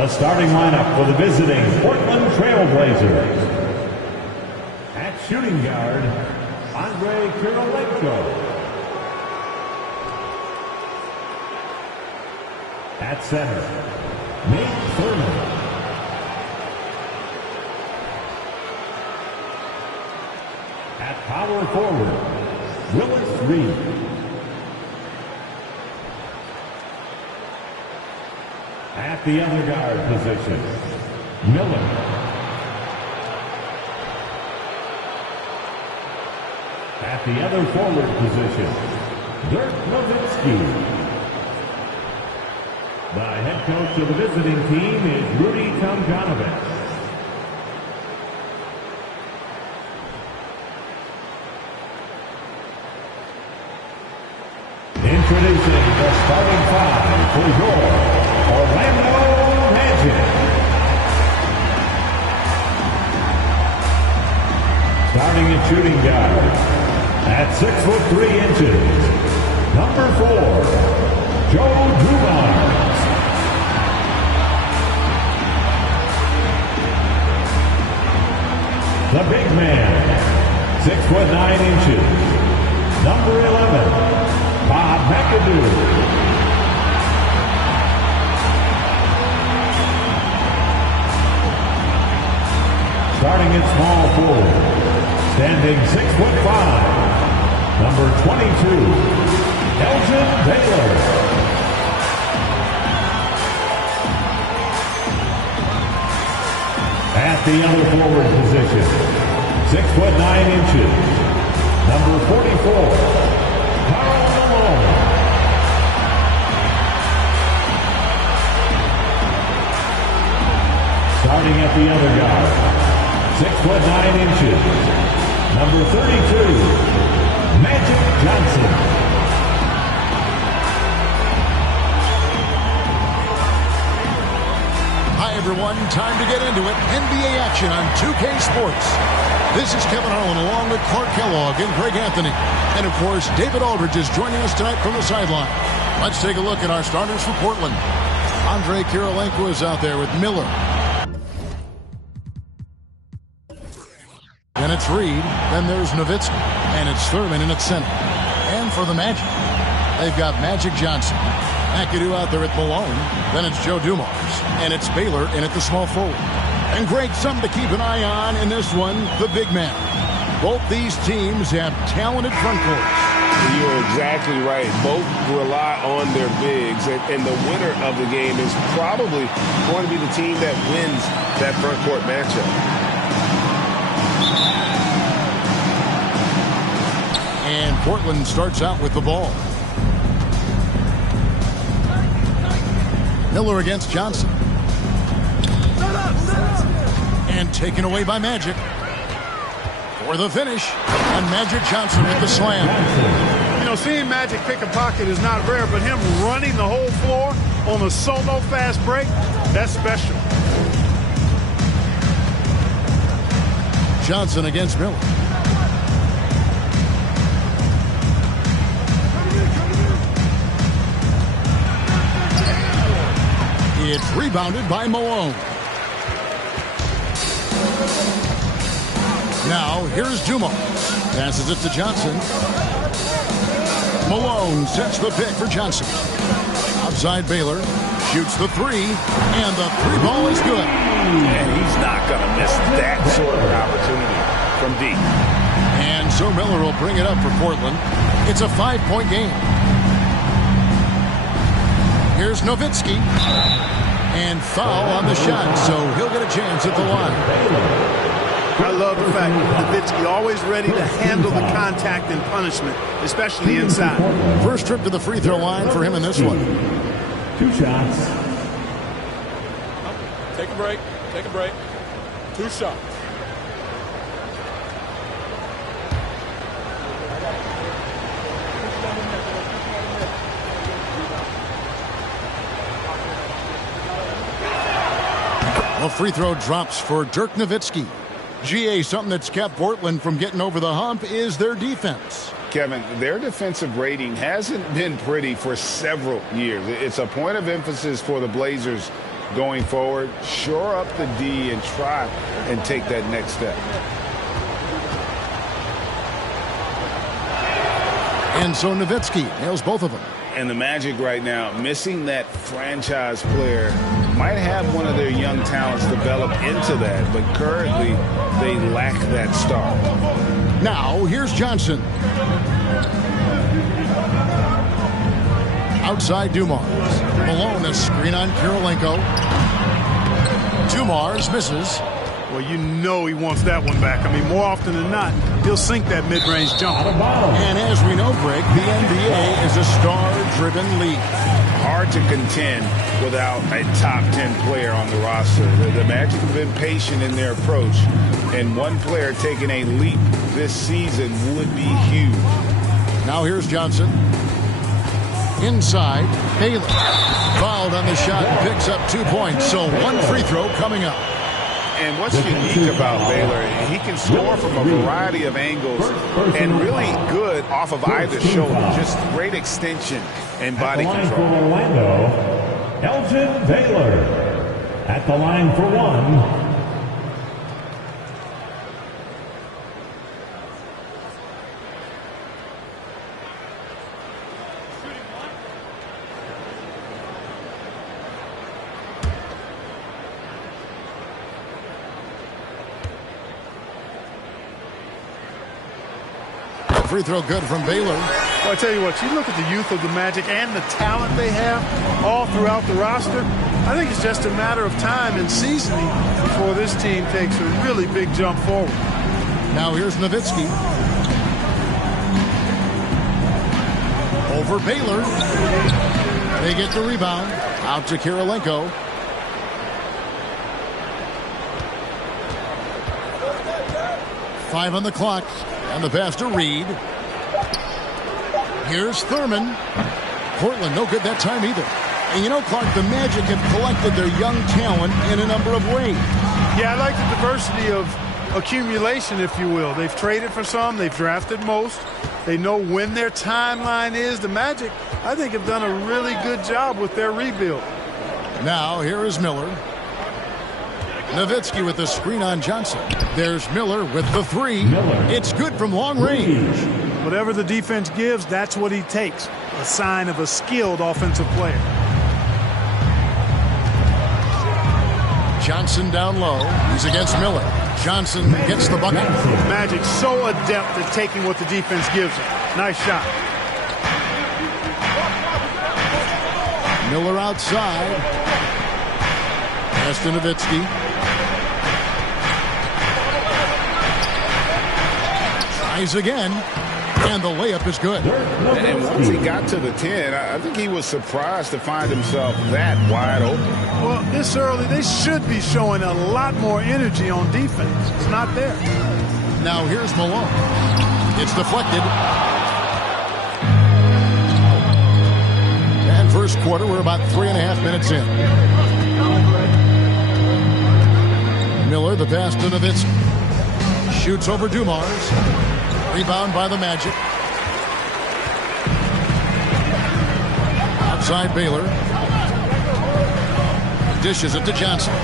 The starting lineup for the visiting Portland Trail Blazers. At shooting guard, Andre Kirilenko. At center, Nate Thurman. At power forward, Willis Reed. At the other guard position, Miller. At the other forward position, Dirk Nowitzki. The head coach of the visiting team is Rudy Tomjanovich. Introducing the starting five for your Orlando Magic. Starting at shooting guard, at 6'3", number 4, Joe Dumars. The big man, 6'9", number 11, Bob McAdoo. Starting at small forward, standing 6'5", number 22, Elgin Baylor. At the other forward position, 6'9", number 44, Karl Malone. Starting at the other guard, 6'9", number 32, Magic Johnson. Hi everyone, time to get into it. NBA action on 2K Sports. This is Kevin Harlan along with Clark Kellogg and Greg Anthony. And of course, David Aldridge is joining us tonight from the sideline. Let's take a look at our starters for Portland. Andre Kirilenko is out there with Miller. Then it's Reed, then there's Nowitzki, and it's Thurman in at center. And for the Magic, they've got Magic Johnson. McAdoo out there at Malone, then it's Joe Dumars, and it's Baylor in at the small forward. And Greg, something to keep an eye on in this one, the big man. Both these teams have talented front courts. You're exactly right. Both rely on their bigs, and the winner of the game is probably going to be the team that wins that front court matchup. And Portland starts out with the ball. Miller against Johnson. And taken away by Magic. For the finish. And Magic Johnson with the slam. You know, seeing Magic pick a pocket is not rare, but him running the whole floor on a solo fast break, that's special. Johnson against Miller. It's rebounded by Malone. Now, here's Dumars. Passes it to Johnson. Malone sets the pick for Johnson. Outside Baylor. Shoots the three. And the three ball is good. And he's not going to miss that sort of opportunity from deep. And so Miller will bring it up for Portland. It's a 5-point game. Here's Nowitzki. And foul on the shot, so he'll get a chance at the line. I love the fact that Nowitzki always ready to handle the contact and punishment, especially inside. First trip to the free throw line for him in this one. 2 shots. Take a break. Take a break. 2 shots. The free throw drops for Dirk Nowitzki. GA, something that's kept Portland from getting over the hump is their defense. Kevin, their defensive rating hasn't been pretty for several years. It's a point of emphasis for the Blazers going forward. Shore up the D and try and take that next step. And so Nowitzki nails both of them. And the Magic right now, missing that franchise player, might have one of their young talents develop into that, but currently they lack that star. Now, here's Johnson. Outside Dumars. Malone, a screen on Kirilenko. Dumars misses. Well, you know he wants that one back. I mean, more often than not, he'll sink that mid-range jump. And as we know, Greg, the NBA is a star-driven league. Hard to contend without a top 10 player on the roster. The Magic have been patient in their approach, and one player taking a leap this season would be huge. Now here's Johnson. Inside, Baylor. Fouled on the shot and picks up 2 points, so one free throw coming up. And what's unique about Baylor, he can score from a variety of angles and really good off of either shoulder. Just great extension and body control. Orlando, Elgin Baylor at the line for one. Free throw good from Baylor. Well, I tell you what, you look at the youth of the Magic and the talent they have all throughout the roster. I think it's just a matter of time and seasoning before this team takes a really big jump forward. Now here's Nowitzki. Over Baylor. They get the rebound. Out to Kirilenko. Five on the clock. And the pass to Reed. Here's Thurman. Portland, no good that time either. And you know, Clark, the Magic have collected their young talent in a number of ways. Yeah, I like the diversity of accumulation, if you will. They've traded for some. They've drafted most. They know when their timeline is. The Magic, I think, have done a really good job with their rebuild. Now, here is Miller. Nowitzki with the screen on Johnson. There's Miller with the three. It's good from long range. Whatever the defense gives, that's what he takes. A sign of a skilled offensive player. Johnson down low. He's against Miller. Johnson gets the bucket. Magic so adept at taking what the defense gives him. Nice shot. Miller outside. Pass to Nowitzki. Tries again. And the layup is good. And once he got to the 10, I think he was surprised to find himself that wide open. Well, this early, they should be showing a lot more energy on defense. It's not there. Now here's Malone. It's deflected. And first quarter, we're about 3.5 minutes in. Miller, the pass to Nowitzki. Shoots over Dumars. Rebound by the Magic. Outside Baylor. Dishes it to Johnson.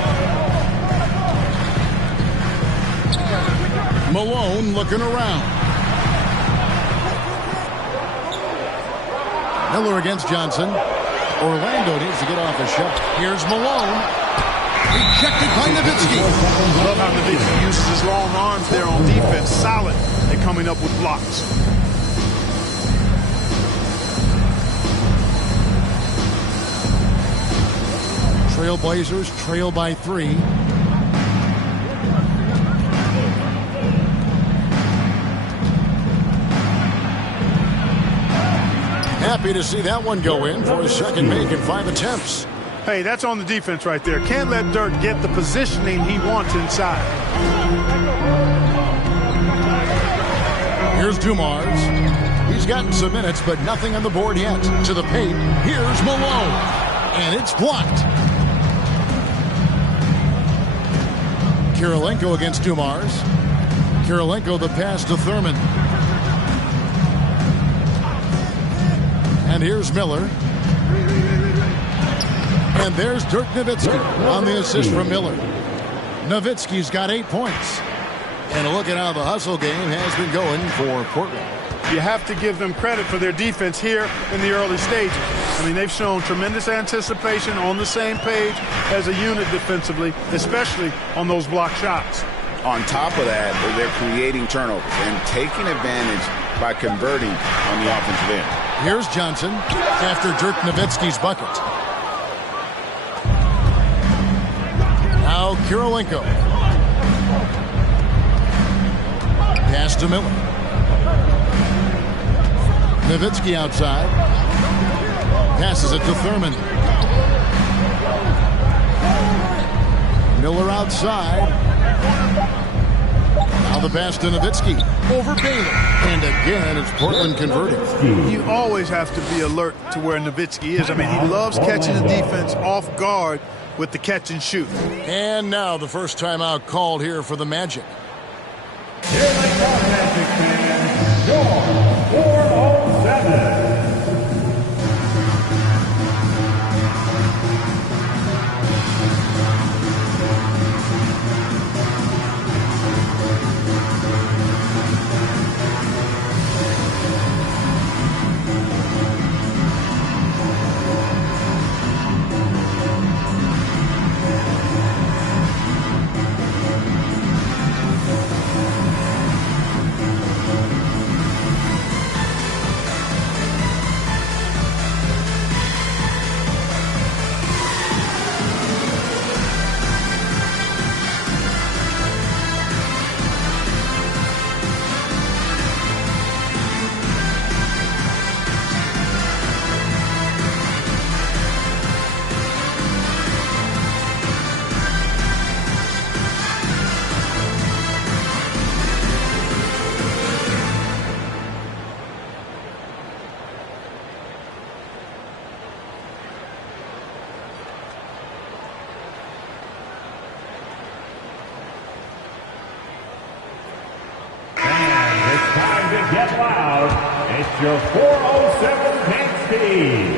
Malone looking around. Miller against Johnson. Orlando needs to get off a shot. Here's Malone. Rejected by Nowitzki. Love how Nowitzki uses his long arms there on defense. Solid at coming up with blocks. Trailblazers trail by 3. Happy to see that one go in for his second make in 5 attempts. Hey, that's on the defense right there. Can't let Dirk get the positioning he wants inside. Here's Dumars. He's gotten some minutes, but nothing on the board yet. To the paint, here's Malone. And it's blocked. Kirilenko against Dumars. Kirilenko the pass to Thurman. And here's Miller. And there's Dirk Nowitzki on the assist from Miller. Nowitzki's got 8 points. And look at how the hustle game has been going for Portland. You have to give them credit for their defense here in the early stages. I mean, they've shown tremendous anticipation, on the same page as a unit defensively, especially on those block shots. On top of that, they're creating turnovers and taking advantage by converting on the offensive end. Here's Johnson after Dirk Nowitzki's bucket. Now Kirilenko. Pass to Miller. Nowitzki outside. Passes it to Thurman. Miller outside. Now the pass to Nowitzki. Over Baylor. And again, it's Portland converting. You always have to be alert to where Nowitzki is. I mean, he loves catching the defense off guard with the catch and shoot. And now the first timeout called here for the Magic. Here they go, Magic fans. Your 407. Get loud. It's your 407 tank speed.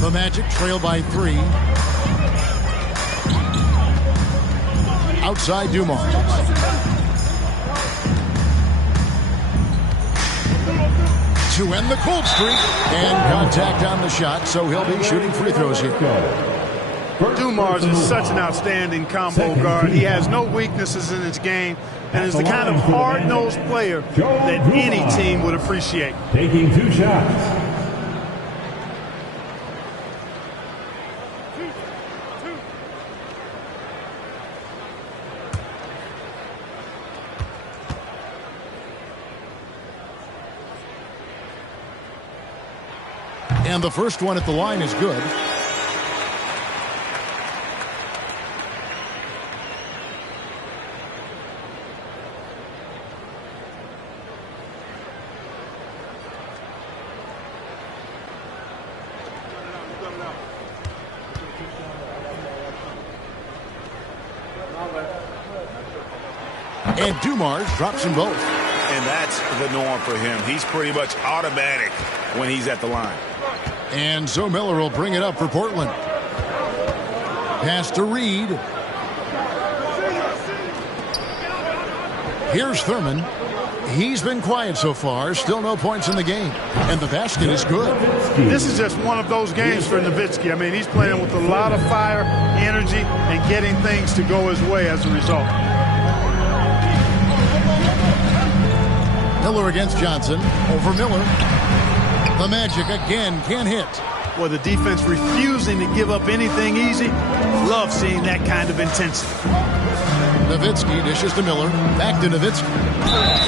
The Magic trail by 3. Outside Dumars. To end the cold streak. And contact on the shot, so he'll be shooting free throws here. Dumars is such an outstanding combo guard. He has no weaknesses in his game and is the kind of hard-nosed player that any team would appreciate. Taking 2 shots. And the first one at the line is good. And Dumars drops them both. And that's the norm for him. He's pretty much automatic when he's at the line. And so Miller will bring it up for Portland. Pass to Reed. Here's Thurman. He's been quiet so far. Still no points in the game. And the basket is good. This is just one of those games for Nowitzki. I mean, he's playing with a lot of fire, energy, and getting things to go his way as a result. Miller against Johnson. Over Miller. The Magic again can't hit. Well, the defense refusing to give up anything easy. Love seeing that kind of intensity. Nowitzki dishes to Miller. Back to Nowitzki.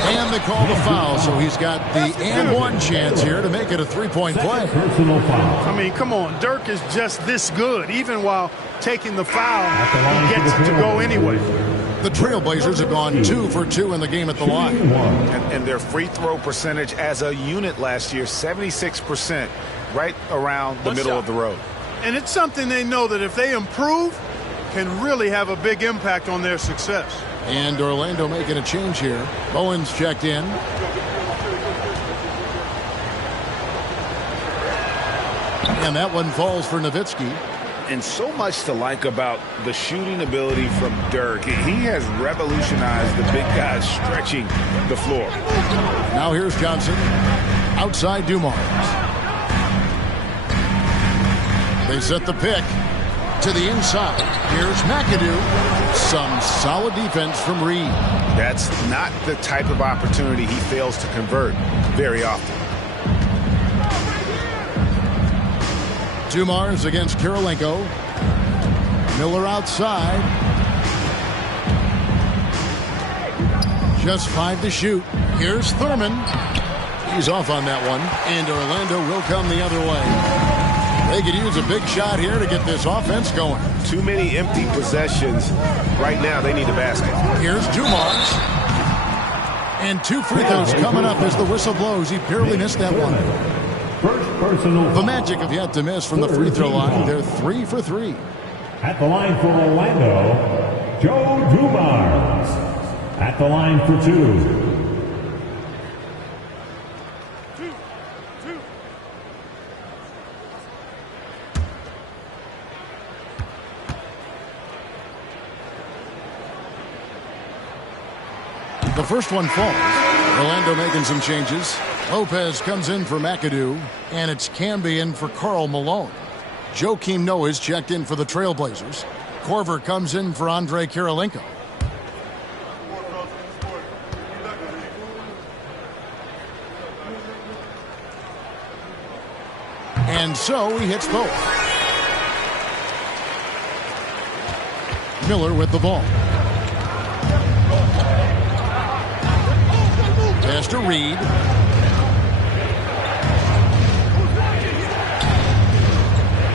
And they call the foul, so he's got the and one chance here to make it a three-point play. Personal foul. I mean, come on. Dirk is just this good. Even while taking the foul, he gets it to go anyway. The Trailblazers have gone 2 for 2 in the game at the line. And their free throw percentage as a unit last year, 76%, right around the middle of the road. And it's something they know that if they improve, can really have a big impact on their success. And Orlando making a change here. Bowen's checked in. And that one falls for Nowitzki. And so much to like about the shooting ability from Dirk. He has revolutionized the big guys stretching the floor. Now here's Johnson. Outside Dumars. They set the pick to the inside. Here's McAdoo. Some solid defense from Reed. That's not the type of opportunity he fails to convert very often. Dumars against Kirilenko. Miller outside. Just 5 to shoot. Here's Thurman. He's off on that one. And Orlando will come the other way. They could use a big shot here to get this offense going. Too many empty possessions. Right now, they need a basket. Here's Dumars. And 2 free throws coming up as the whistle blows. He barely missed that one. First personal. The Magic have yet to miss from the free throw line. They're 3 for 3. At the line for Orlando, Joe Dumars. At the line for 2. The first one falls. Orlando making some changes. Lopez comes in for McAdoo, and it's Camby in for Karl Malone. Joakim Noah is checked in for the Trailblazers. Korver comes in for Andrei Kirilenko. And so he hits both. Miller with the ball. Pass to Reed.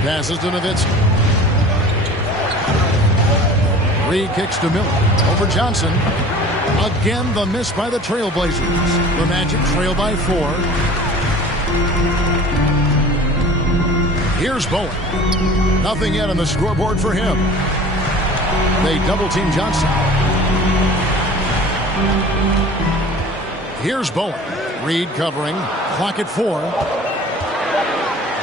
Passes to Nowitzki. Reed kicks to Miller. Over Johnson. Again, the miss by the Trailblazers. The Magic trail by 4. Here's Bowen. Nothing yet on the scoreboard for him. They double-team Johnson. Here's Bowen. Reed covering. Clock at 4.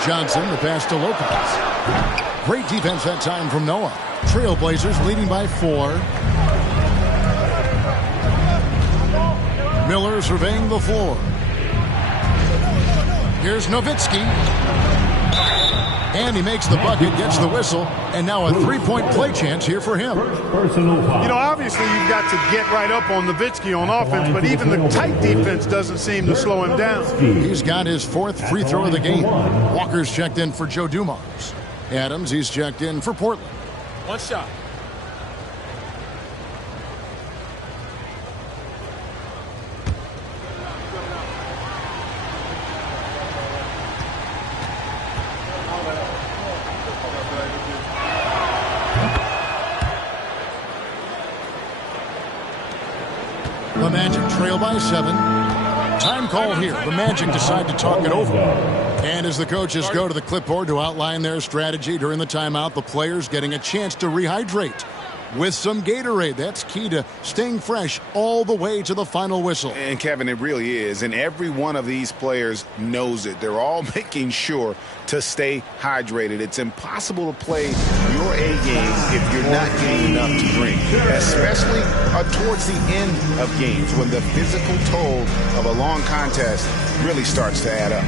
Johnson, the pass to Lopez. Great defense that time from Noah. Trailblazers leading by 4. Miller surveying the floor. Here's Nowitzki. And he makes the bucket, gets the whistle, and now a 3-point play chance here for him. Personal foul. You know, obviously you've got to get right up on Nowitzki on offense, but even the tight defense doesn't seem to slow him down. He's got his 4th free throw of the game. Walker's checked in for Joe Dumars. Adams, he's checked in for Portland. One shot. The Magic trail by 7. Time call here. The Magic decide to talk it over. And as the coaches go to the clipboard to outline their strategy during the timeout, the players getting a chance to rehydrate with some Gatorade. That's key to staying fresh all the way to the final whistle. And Kevin, it really is. And every one of these players knows it. They're all making sure to stay hydrated. It's impossible to play your A game if you're not getting enough to drink, especially towards the end of games when the physical toll of a long contest really starts to add up.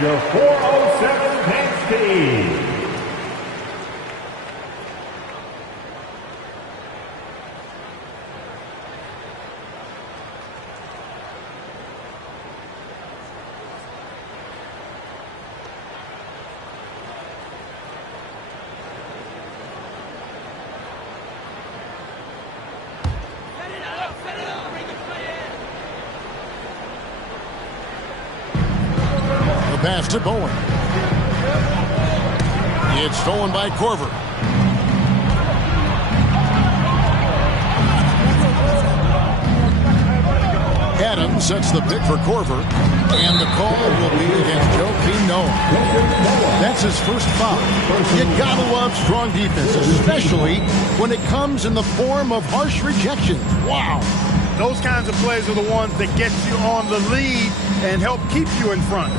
your 407 paint speed. Pass to Bowen. It's stolen by Korver. Adams sets the pick for Korver, and the call will be against Joakim Noah. That's his first foul. You gotta love strong defense, especially when it comes in the form of harsh rejections. Wow. Those kinds of plays are the ones that get you on the lead and help keep you in front.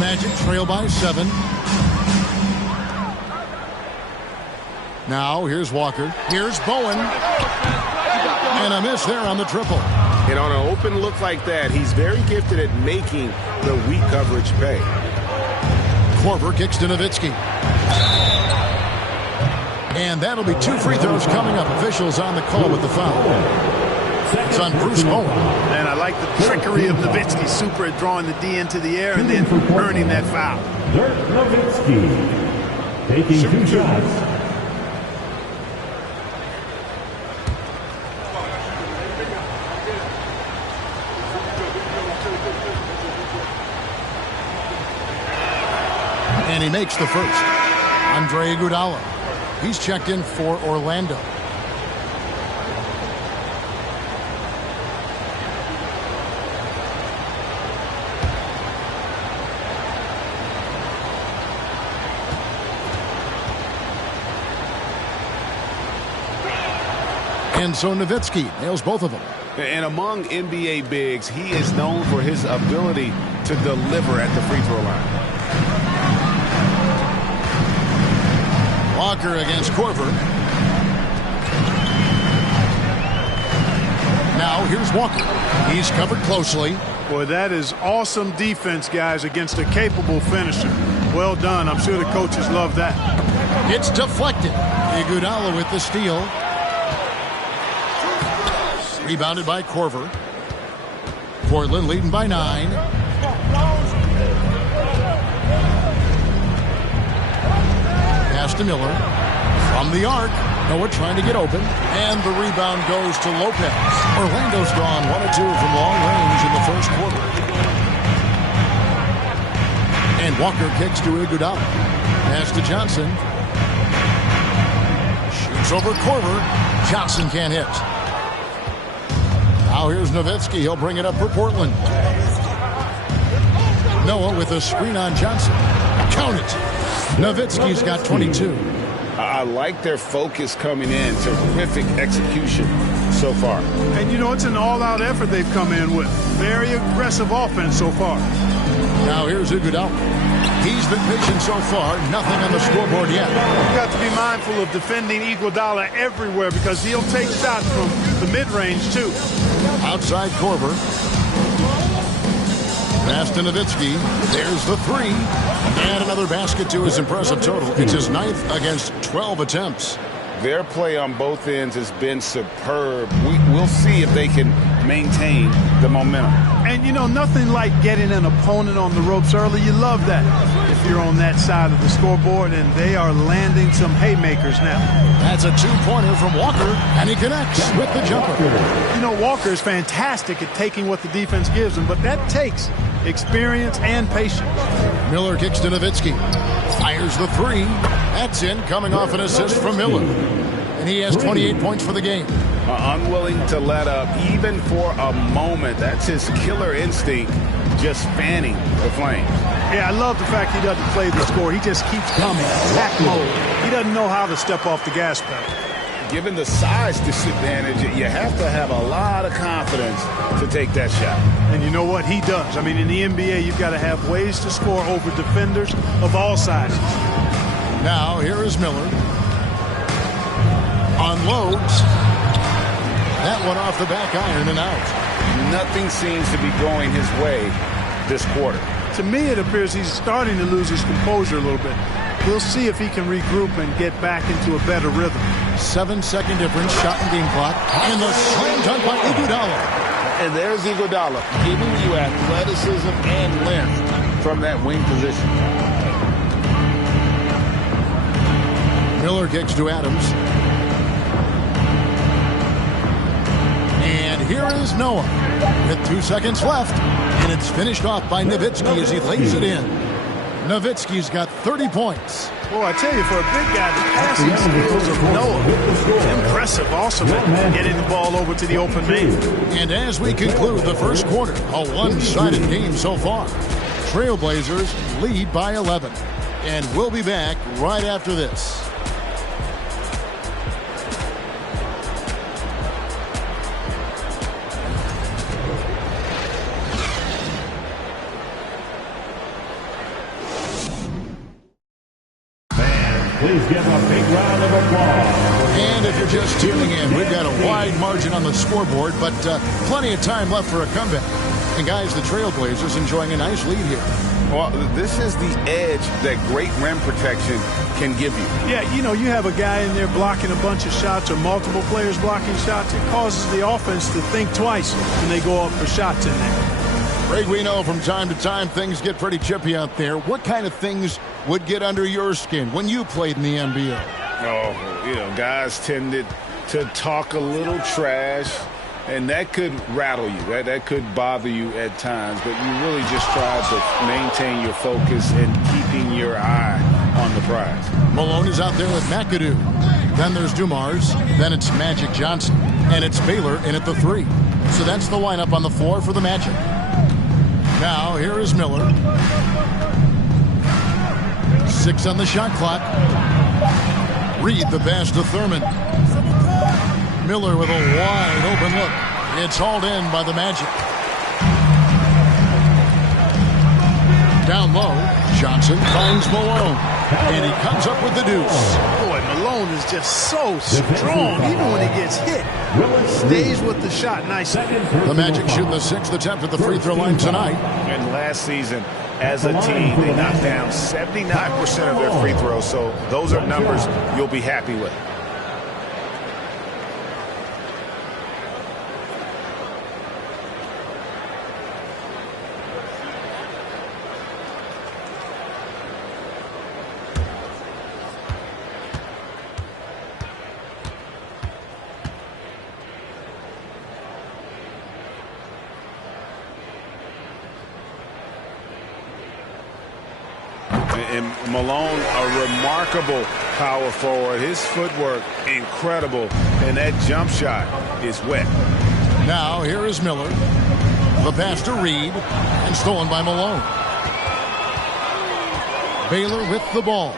Magic trail by 7. Now here's Walker. Here's Bowen. And a miss there on the triple. And on an open look like that, he's very gifted at making the weak coverage pay. Korver kicks to Nowitzki. And that'll be 2 free throws coming up. Officials on the call with the foul. It's on Bruce Bowen. And I like the trickery of Nowitzki. Super at drawing the D into the air and then earning that foul. Dirk Nowitzki taking 2 shots. And he makes the first. Andre Iguodala. He's checked in for Orlando. And so Nowitzki nails both of them. And among NBA bigs, he is known for his ability to deliver at the free throw line. Walker against Korver. Now here's Walker. He's covered closely. Boy, that is awesome defense, guys, against a capable finisher. Well done. I'm sure the coaches love that. It's deflected. Iguodala with the steal. Rebounded by Korver. Portland leading by 9. Pass to Miller. From the arc. Noah trying to get open. And the rebound goes to Lopez. Orlando's gone 1 of 2 from long range in the first quarter. And Walker kicks to Iguodala. Pass to Johnson. Shoots over Korver. Johnson can't hit. Now here's Nowitzki. He'll bring it up for Portland. Noah with a screen on Johnson. Count it. Nowitzki's got 22. I like their focus coming in. Terrific execution so far. And, you know, it's an all-out effort they've come in with. Very aggressive offense so far. Now here's Iguodala. He's been patient so far. Nothing on the scoreboard yet. You've got to be mindful of defending Iguodala everywhere because he'll take shots from the mid-range, too. Outside Korver. Pass to Nowitzki. There's the 3. And another basket to his impressive total. It's his 9th against 12 attempts. Their play on both ends has been superb. We'll see if they can maintain the momentum. And, you know, nothing like getting an opponent on the ropes early. You love that if you're on that side of the scoreboard, and they are landing some haymakers now. That's a 2-pointer from Walker, and he connects with the jumper. You know, Walker is fantastic at taking what the defense gives him, but that takes experience and patience. Miller kicks to Nowitzki. Fires the 3. That's in, coming off an assist from Miller. And he has 28 points for the game. Unwilling to let up, even for a moment. That's his killer instinct, just fanning the flames. Yeah, I love the fact he doesn't play the score. He just keeps coming. Attack mode. He doesn't know how to step off the gas pedal. Given the size disadvantage, you have to have a lot of confidence to take that shot. And you know what? He does. I mean, in the NBA, you've got to have ways to score over defenders of all sizes. Now, here is Miller. Unloads. That one off the back iron and out. nothing seems to be going his way this quarter. To me, it appears he's starting to lose his composure a little bit. We'll see if he can regroup and get back into a better rhythm. 7-second difference, shot and game clock. And the slam dunk by Iguodala. And there's Iguodala, giving you athleticism and length from that wing position. Miller kicks to Adams. And here is Noah with 2 seconds left. And it's finished off by Nowitzki as he lays it in. Nowitzki's got 30 points. Well, I tell you, for a big guy, the passing skills of Noah, impressive also at getting the ball over to the open man. And as we conclude the first quarter, a one-sided game so far. Trailblazers lead by 11. And we'll be back right after this. Please give a big round of applause. And if you're just tuning in, we've got a wide margin on the scoreboard, but plenty of time left for a comeback. And guys, the Trailblazers enjoying a nice lead here. Well, this is the edge that great rim protection can give you. Yeah, you know, you have a guy in there blocking a bunch of shots or multiple players blocking shots. It causes the offense to think twice when they go up for shots in there. Greg, we know from time to time things get pretty chippy out there. What kind of things would get under your skin when you played in the NBL? Oh, you know, guys tended to talk a little trash, and that could rattle you. That could bother you at times, but you really just try to maintain your focus and keeping your eye on the prize. Malone is out there with McAdoo. Then there's Dumars. Then it's Magic Johnson. And it's Baylor in at the 3. So that's the lineup on the floor for the Magic. Now, here is Miller. 6 on the shot clock. Reed the pass to Thurman. Miller with a wide open look. It's hauled in by the Magic. Down low, Johnson finds Malone. And he comes up with the deuce. Boy, Malone is just so strong. Even when he gets hit, stays with the shot nicely. The Magic shooting the 6th attempt at the free throw line tonight. And last season, as a team, they knocked down 79% of their free throws. So those are numbers you'll be happy with. And Malone, a remarkable power forward. His footwork, incredible. And that jump shot is wet. Now, here is Miller. The pass to Reed. And stolen by Malone. Baylor with the ball.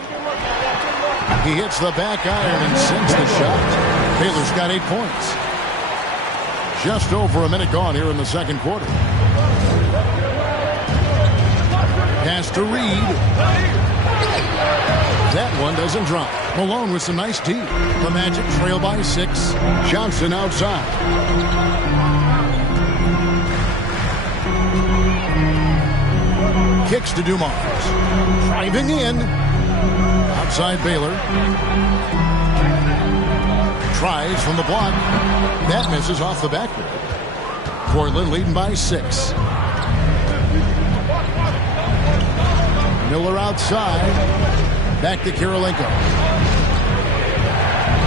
He hits the back iron and sends the shot. Baylor's got 8 points. Just over a minute gone here in the second quarter. Pass to Reed. That one doesn't drop. Malone with some nice D. The Magic trail by 6. Johnson outside. Kicks to Dumars. Driving in. Outside Baylor. Tries from the block. That misses off the backboard. Portland leading by 6. Miller outside. Back to Kirilenko.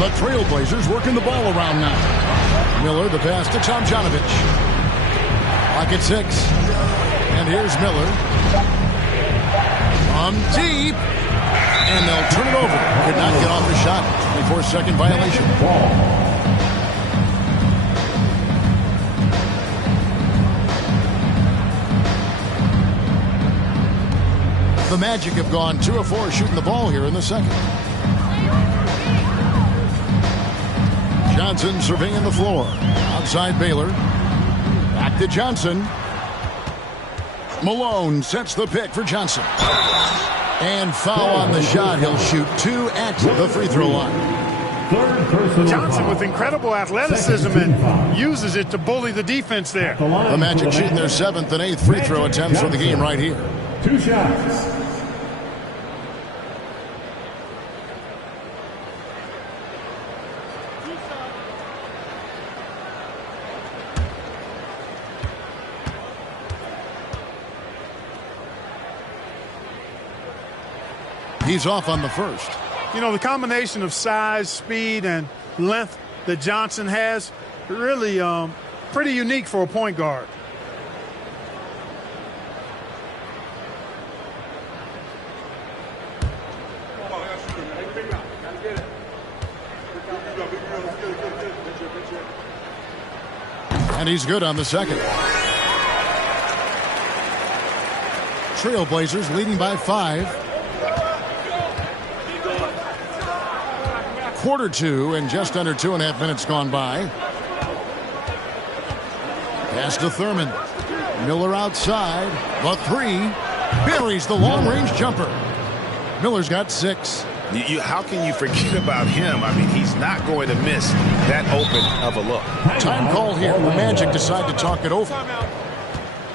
The Trailblazers working the ball around now. Miller the pass to Tomjanovich. Clock at 6. And here's Miller. From deep. And they'll turn it over. Could not get off the shot. 24-second violation. The Magic have gone 2 of 4 shooting the ball here in the second. Johnson surveying the floor. Outside Baylor. Back to Johnson. Malone sets the pick for Johnson. And foul on the shot. He'll shoot 2 at the free throw line. Third personal Johnson foul. with incredible athleticism and uses it to bully the defense there. The Magic shooting their 7th and 8th free throw attempts for the game right here. 2 shots. He's off on the first. You know, the combination of size, speed, and length that Johnson has, really pretty unique for a point guard. And he's good on the second. Trailblazers leading by 5. Quarter 2 and just under 2.5 minutes gone by. Pass to Thurman. Miller outside. The 3. Buries the long-range jumper. Miller's got 6. How can you forget about him? I mean, he's not going to miss that open of a look. Time call here. The Magic decide to talk it over. Timeout.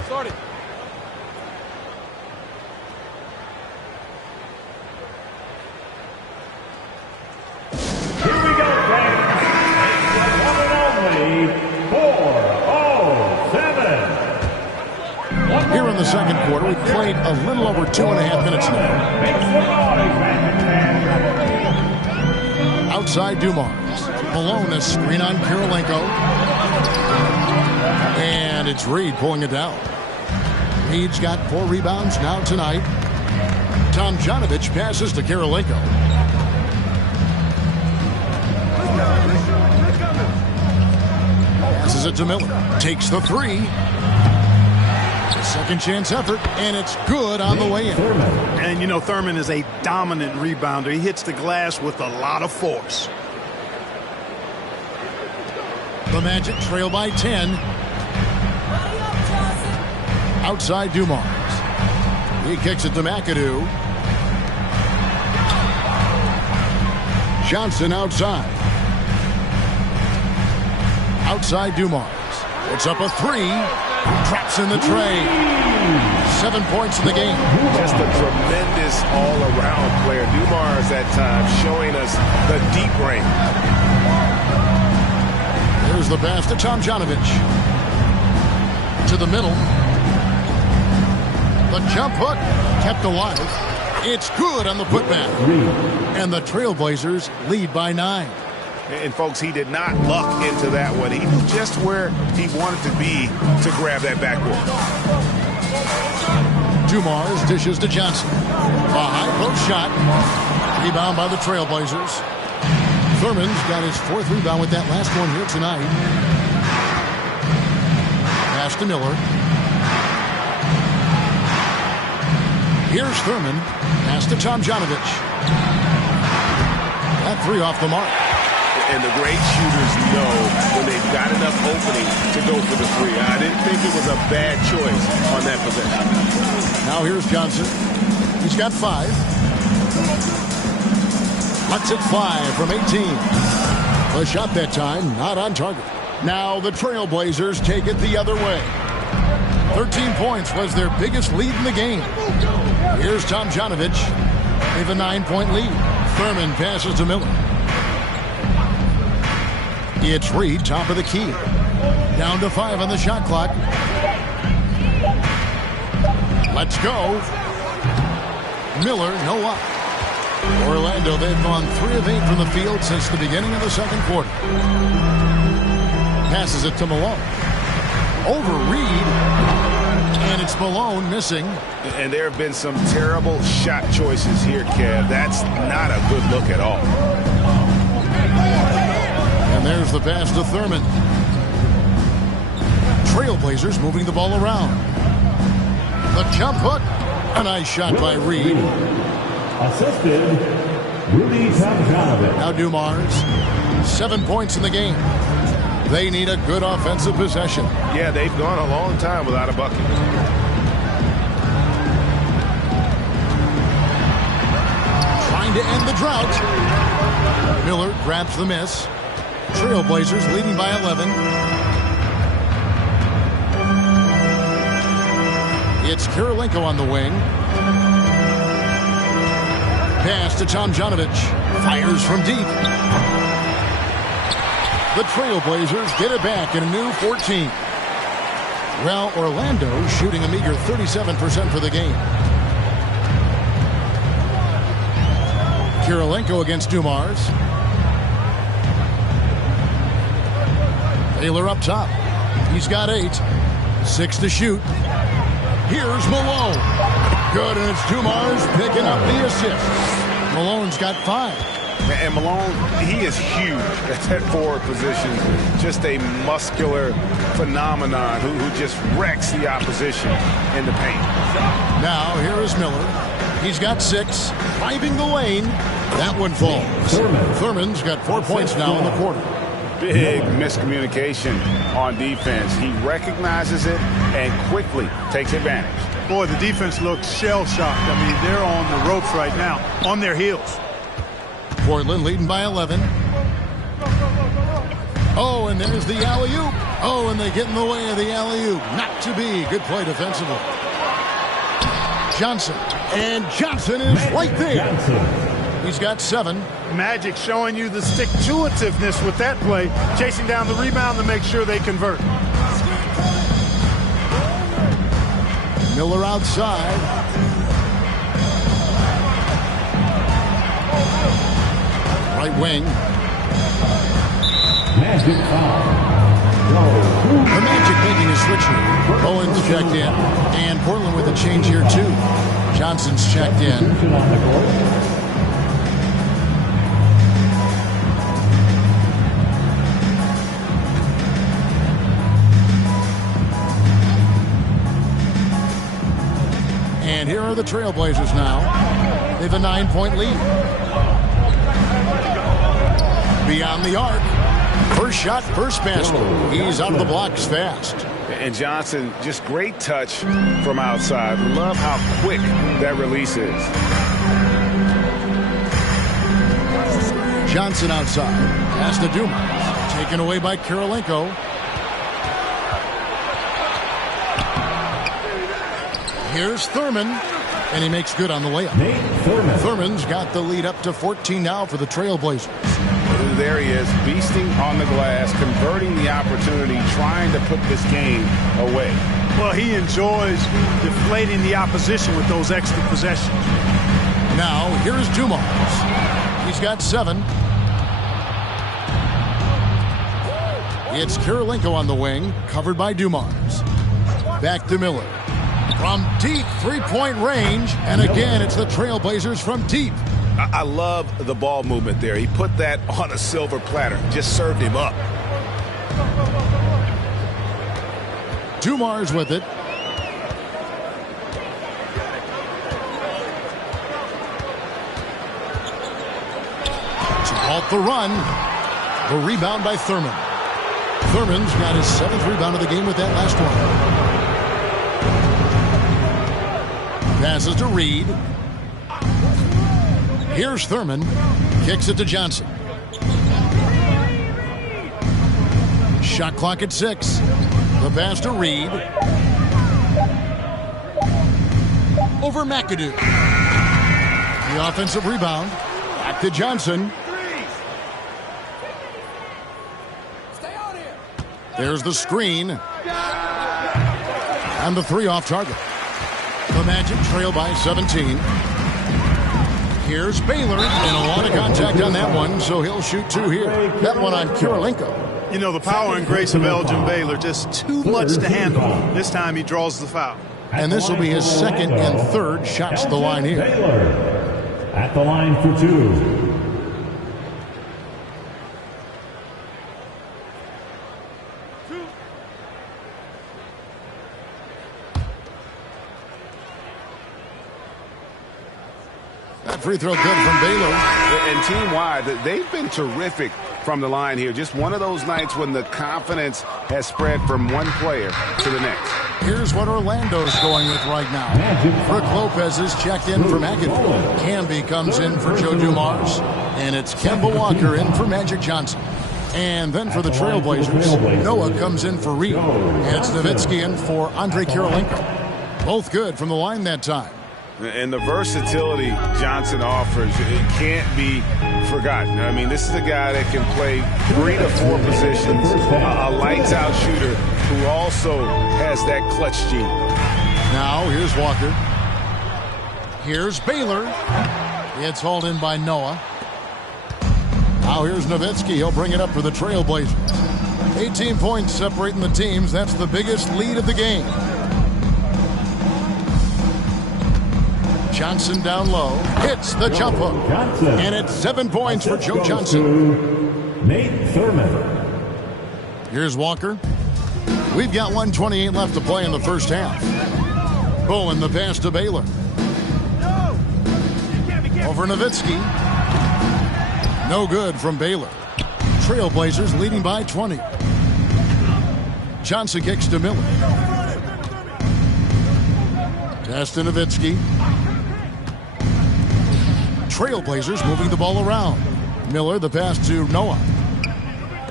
Start it. Here we go, friends. It's the one and only 4:07. Here in the second quarter, we've played a little over 2.5 minutes now. Makes the noise, Magic fans. Outside Dumars. Malone, a screen on Kirilenko. And it's Reed pulling it down. Reed's got 4 rebounds now tonight. Tomjanovich passes to Kirilenko. Passes it to Miller. Takes the 3. Second chance effort, and it's good on the way in. And, you know, Thurman is a dominant rebounder. He hits the glass with a lot of force. The Magic trail by 10. Outside Dumars. He kicks it to McAdoo. Johnson outside. Outside Dumars. It's up a 3. Traps in the tray. 7 points in the game. Just a tremendous all-around player. Dumars at times showing us the deep range. Here's the pass to Tomjanovich. To the middle. The jump hook kept alive. It's good on the putback. And the Trailblazers lead by 9. And, folks, he did not luck into that one. He knew just where he wanted to be to grab that backboard. Dumars dishes to Johnson. A high post shot. Rebound by the Trailblazers. Thurman's got his 4th rebound with that last one here tonight. Pass to Miller. Here's Thurman. Pass to Tomjanovich. That 3 off the mark. And the great shooters know when they've got enough opening to go for the 3. I didn't think it was a bad choice on that possession. Now here's Johnson. He's got 5. Lets it fly from 18. The shot that time not on target. Now the Trailblazers take it the other way. 13 points was their biggest lead in the game. Here's Tomjanovich. They have a 9-point lead. Thurman passes to Miller. It's Reed, top of the key. Down to 5 on the shot clock. Let's go. Miller, no up. Orlando, they've gone 3 of 8 from the field since the beginning of the second quarter. Passes it to Malone. Over Reed. And it's Malone missing. And there have been some terrible shot choices here, Kev. That's not a good look at all. And there's the pass to Thurman. Trailblazers moving the ball around. The jump hook. A nice shot by Reed. Assisted, Rudy Tomjanovich. Now Dumars. 7 points in the game. They need a good offensive possession. Yeah, they've gone a long time without a bucket. Trying to end the drought. Miller grabs the miss. Trailblazers leading by 11. It's Kirilenko on the wing. Pass to Tomjanovich. Fires from deep. The Trailblazers get it back in a new 14. Well, Orlando shooting a meager 37% for the game. Kirilenko against Dumars. Baylor up top. He's got 8. 6 to shoot. Here's Malone. Good, and it's Dumars picking up the assist. Malone's got 5. And Malone, he is huge at that forward position. Just a muscular phenomenon who just wrecks the opposition in the paint. Now, here is Miller. He's got 6. Driving the lane. That one falls. Thurman's got 4 points now in the quarter. Big miscommunication on defense. He recognizes it and quickly takes advantage. Boy, the defense looks shell-shocked. I mean, they're on the ropes right now, on their heels. Portland leading by 11. Oh, and there's the alley-oop. Oh, and they get in the way of the alley-oop. Not to be. Good play defensively. Johnson. And Johnson is right there. He's got 7. Magic showing you the stick-to-itiveness with that play, chasing down the rebound to make sure they convert. Miller outside. Right wing. Magic foul. The Magic making a switch here. Owens checked in. And Portland with a change here, too. Johnson's checked in. And here are the Trailblazers now. They have a 9-point lead. Beyond the arc. First shot, first basket. He's out of the blocks fast. And Johnson, just great touch from outside. Love how quick that release is. Johnson outside. Pass to Dumars. Taken away by Kirilenko. Here's Thurman, and he makes good on the layup. Thurman's got the lead up to 14 now for the Trailblazers. There he is, beasting on the glass, converting the opportunity, trying to put this game away. Well, he enjoys deflating the opposition with those extra possessions. Now, here's Dumars. He's got 7. It's Kirilenko on the wing, covered by Dumars. Back to Miller. From deep three-point range, and again, it's the Trailblazers from deep. I love the ball movement there. He put that on a silver platter, just served him up. Dumars with it. To halt the run. The rebound by Thurman. Thurman's got his 7th rebound of the game with that last one. Passes to Reed. Here's Thurman. Kicks it to Johnson. Shot clock at 6. The pass to Reed. Over McAdoo. The offensive rebound. Back to Johnson. There's the screen. And the 3 off target. The Magic trail by 17. Here's Baylor, and a lot of contact on that one, so he'll shoot 2 here. That one on Kirilenko. You know, the power and grace of Elgin Baylor, just too much to handle. This time he draws the foul. And this will be his 2nd and 3rd shots to the line here. Baylor at the line for 2. That free throw good from Baylor. And team-wide, they've been terrific from the line here. Just one of those nights when the confidence has spread from one player to the next. Here's what Orlando's going with right now. Brooke Lopez is checked in for McAdoo. Camby comes in for Joe Dumars. And it's Kemba Walker in for Magic Johnson. And then for the Trailblazers, Noah comes in for Reed. And it's Nowitzki in for Andre Kirilenko. Both good from the line that time. And the versatility Johnson offers, it can't be forgotten. I mean, this is a guy that can play 3 to 4 positions, a lights-out shooter who also has that clutch gene. Now, here's Walker. Here's Baylor. It's hauled in by Noah. Now here's Nowitzki. He'll bring it up for the Trailblazers. 18 points separating the teams. That's the biggest lead of the game. Johnson down low, hits the jump hook, and it's 7 points for Joe Johnson. Nate Thurman. Here's Walker. We've got 1:28 left to play in the first half. Bowen the pass to Baylor. Over Nowitzki. No good from Baylor. Trailblazers leading by 20. Johnson kicks to Miller. Pass to Nowitzki. Trailblazers moving the ball around. Miller the pass to Noah.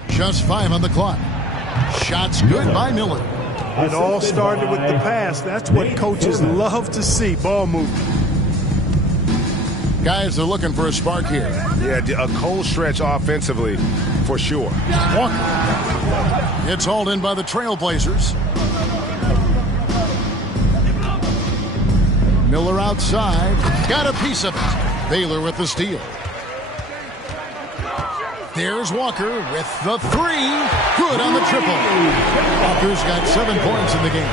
Just 5 on the clock. Shots good by Miller. It all started with the pass. That's what coaches love to see. Ball movement. Guys are looking for a spark here. Yeah, a cold stretch offensively for sure. Walker. It's hauled in by the Trailblazers. Miller outside. Got a piece of it. Baylor with the steal. There's Walker with the 3. Good on the triple. Walker's got 7 points in the game.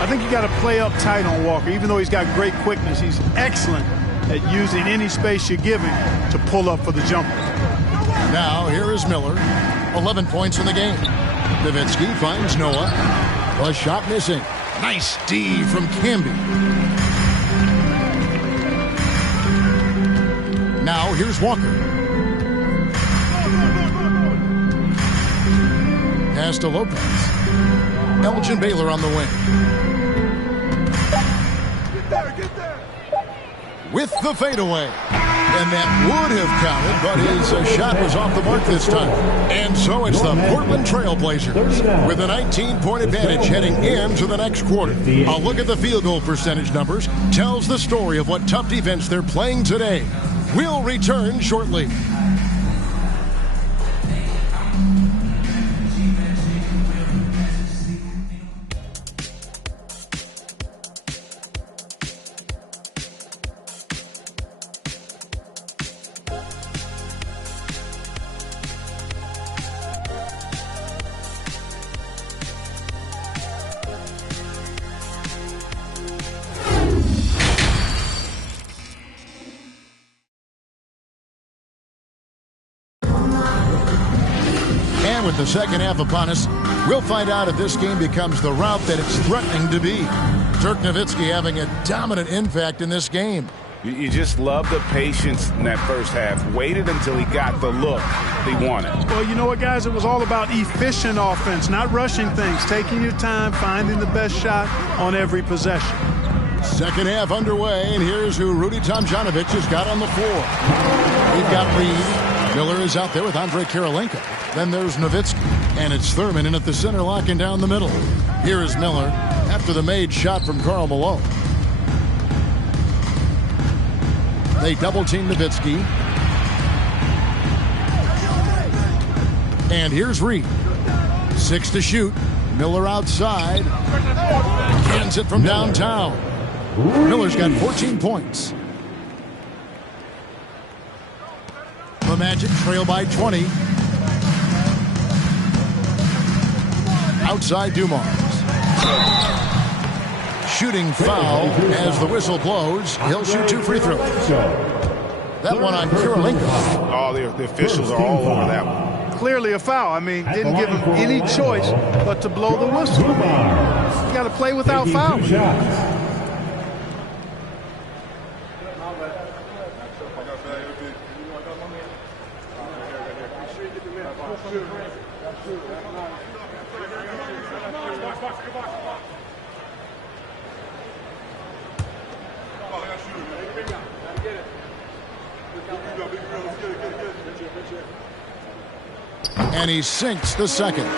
I think you got to play up tight on Walker. Even though he's got great quickness, he's excellent at using any space you give him to pull up for the jumper. Now here is Miller. 11 points in the game. Nowitzki finds Noah. A shot missing. Nice D from Camby. Now here's Walker. Pass to Lopez. Elgin Baylor on the wing. With the fadeaway. And that would have counted, but his shot was off the mark this time. And so it's the Portland Trailblazers with a 19-point advantage heading into the next quarter. A look at the field goal percentage numbers tells the story of what tough defense they're playing today. We'll return shortly. With the second half upon us, we'll find out if this game becomes the route that it's threatening to be. Dirk Nowitzki having a dominant impact in this game. You just love the patience in that first half. Waited until he got the look he wanted. Well, you know what, guys? It was all about efficient offense, not rushing things, taking your time, finding the best shot on every possession. Second half underway, and here's who Rudy Tomjanovich has got on the floor. We've got Reed. Miller is out there with Andre Kirilenko. Then there's Nowitzki, and it's Thurman in at the center, locking down the middle. Here is Miller after the made shot from Karl Malone. They double-team Nowitzki. And here's Reed. 6 to shoot. Miller outside. Cans it from downtown. Miller's got 14 points. The Magic trail by 20. Outside Dumars. Shooting foul as the whistle blows. He'll shoot 2 free throws. That one on Kirilenko. Oh, the officials are all over that one. Clearly a foul. I mean, didn't give him any choice but to blow the whistle. You got to play without fouling. And he sinks the second.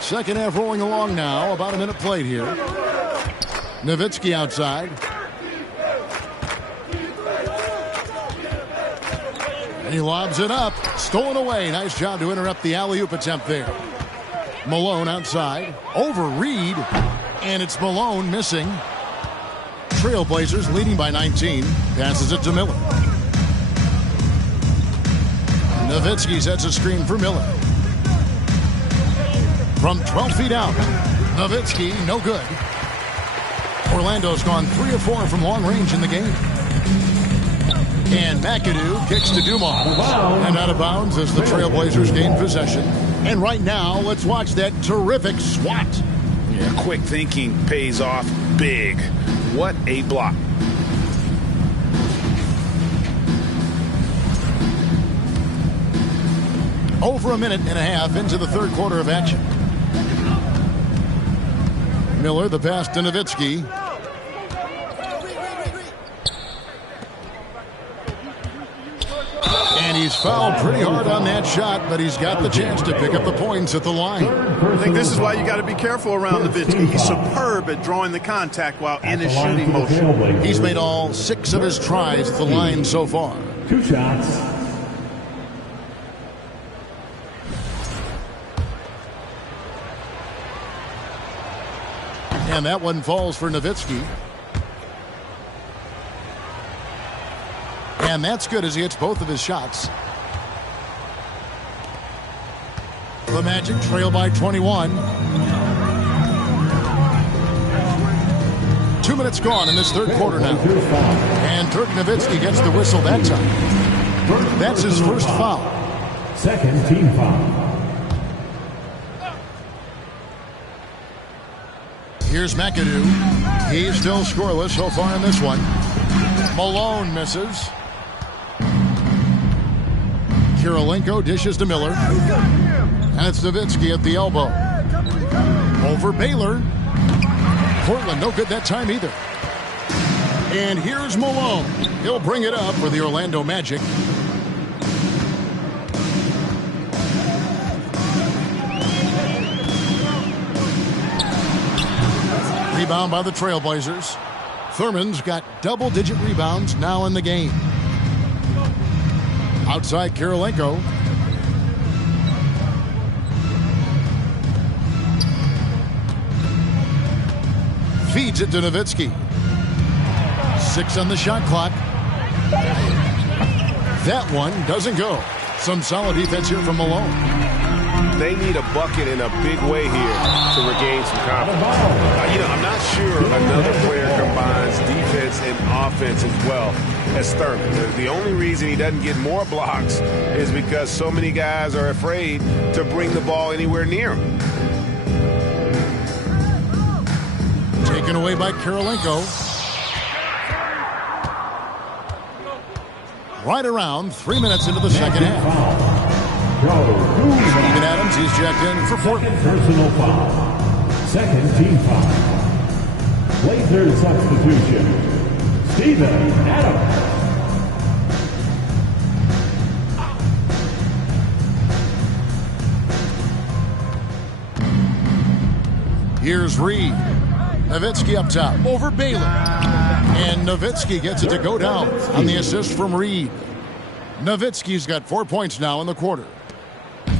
Second half rolling along now. About a minute played here. Nowitzki outside. And he lobs it up. Stolen away. Nice job to interrupt the alley-oop attempt there. Malone outside. Over Reed. And it's Malone missing. Trailblazers leading by 19. Passes it to Miller. Nowitzki sets a screen for Miller. From 12 feet out. Nowitzki, no good. Orlando's gone 3 of 4 from long range in the game. And McAdoo kicks to Dumars. And out of bounds as the Trailblazers gain possession. And right now, let's watch that terrific swat. Yeah, quick thinking pays off big. What a block. Over a minute and a half into the third quarter of action. Miller, the pass to Nowitzki. And he's fouled pretty hard on that shot, but he's got the chance to pick up the points at the line. I think this is why you got to be careful around Nowitzki. He's superb at drawing the contact while in his shooting motion. He's made all 6 of his tries at the line so far. 2 shots. And that one falls for Nowitzki. And that's good as he hits both of his shots. The Magic trail by 21. 2 minutes gone in this third quarter now. And Dirk Nowitzki gets the whistle that time. That's his first foul. Second team foul. Here's McAdoo. He's still scoreless so far in this one. Malone misses. Kirilenko dishes to Miller. And it's Nowitzki at the elbow. Over Baylor. Portland no good that time either. And here's Malone. He'll bring it up for the Orlando Magic. Rebound by the Trailblazers. Thurman's got double-digit rebounds now in the game. Outside Kirilenko. Feeds it to Nowitzki. 6 on the shot clock. That one doesn't go. Some solid defense here from Malone. They need a bucket in a big way here to regain some confidence. I'm not sure another player combines defense and offense as well as Thurman. The only reason he doesn't get more blocks is because so many guys are afraid to bring the ball anywhere near him. Taken away by Kirilenko. Right around 3 minutes into the second half. Steven Adams, he's checked in for Portland. Personal foul. Second team foul. Blazers substitution. Steven Adams. Here's Reed. Nowitzki up top over Baylor. And Nowitzki gets it to go down on the assist from Reed. Nowitzki's got 4 points now in the quarter.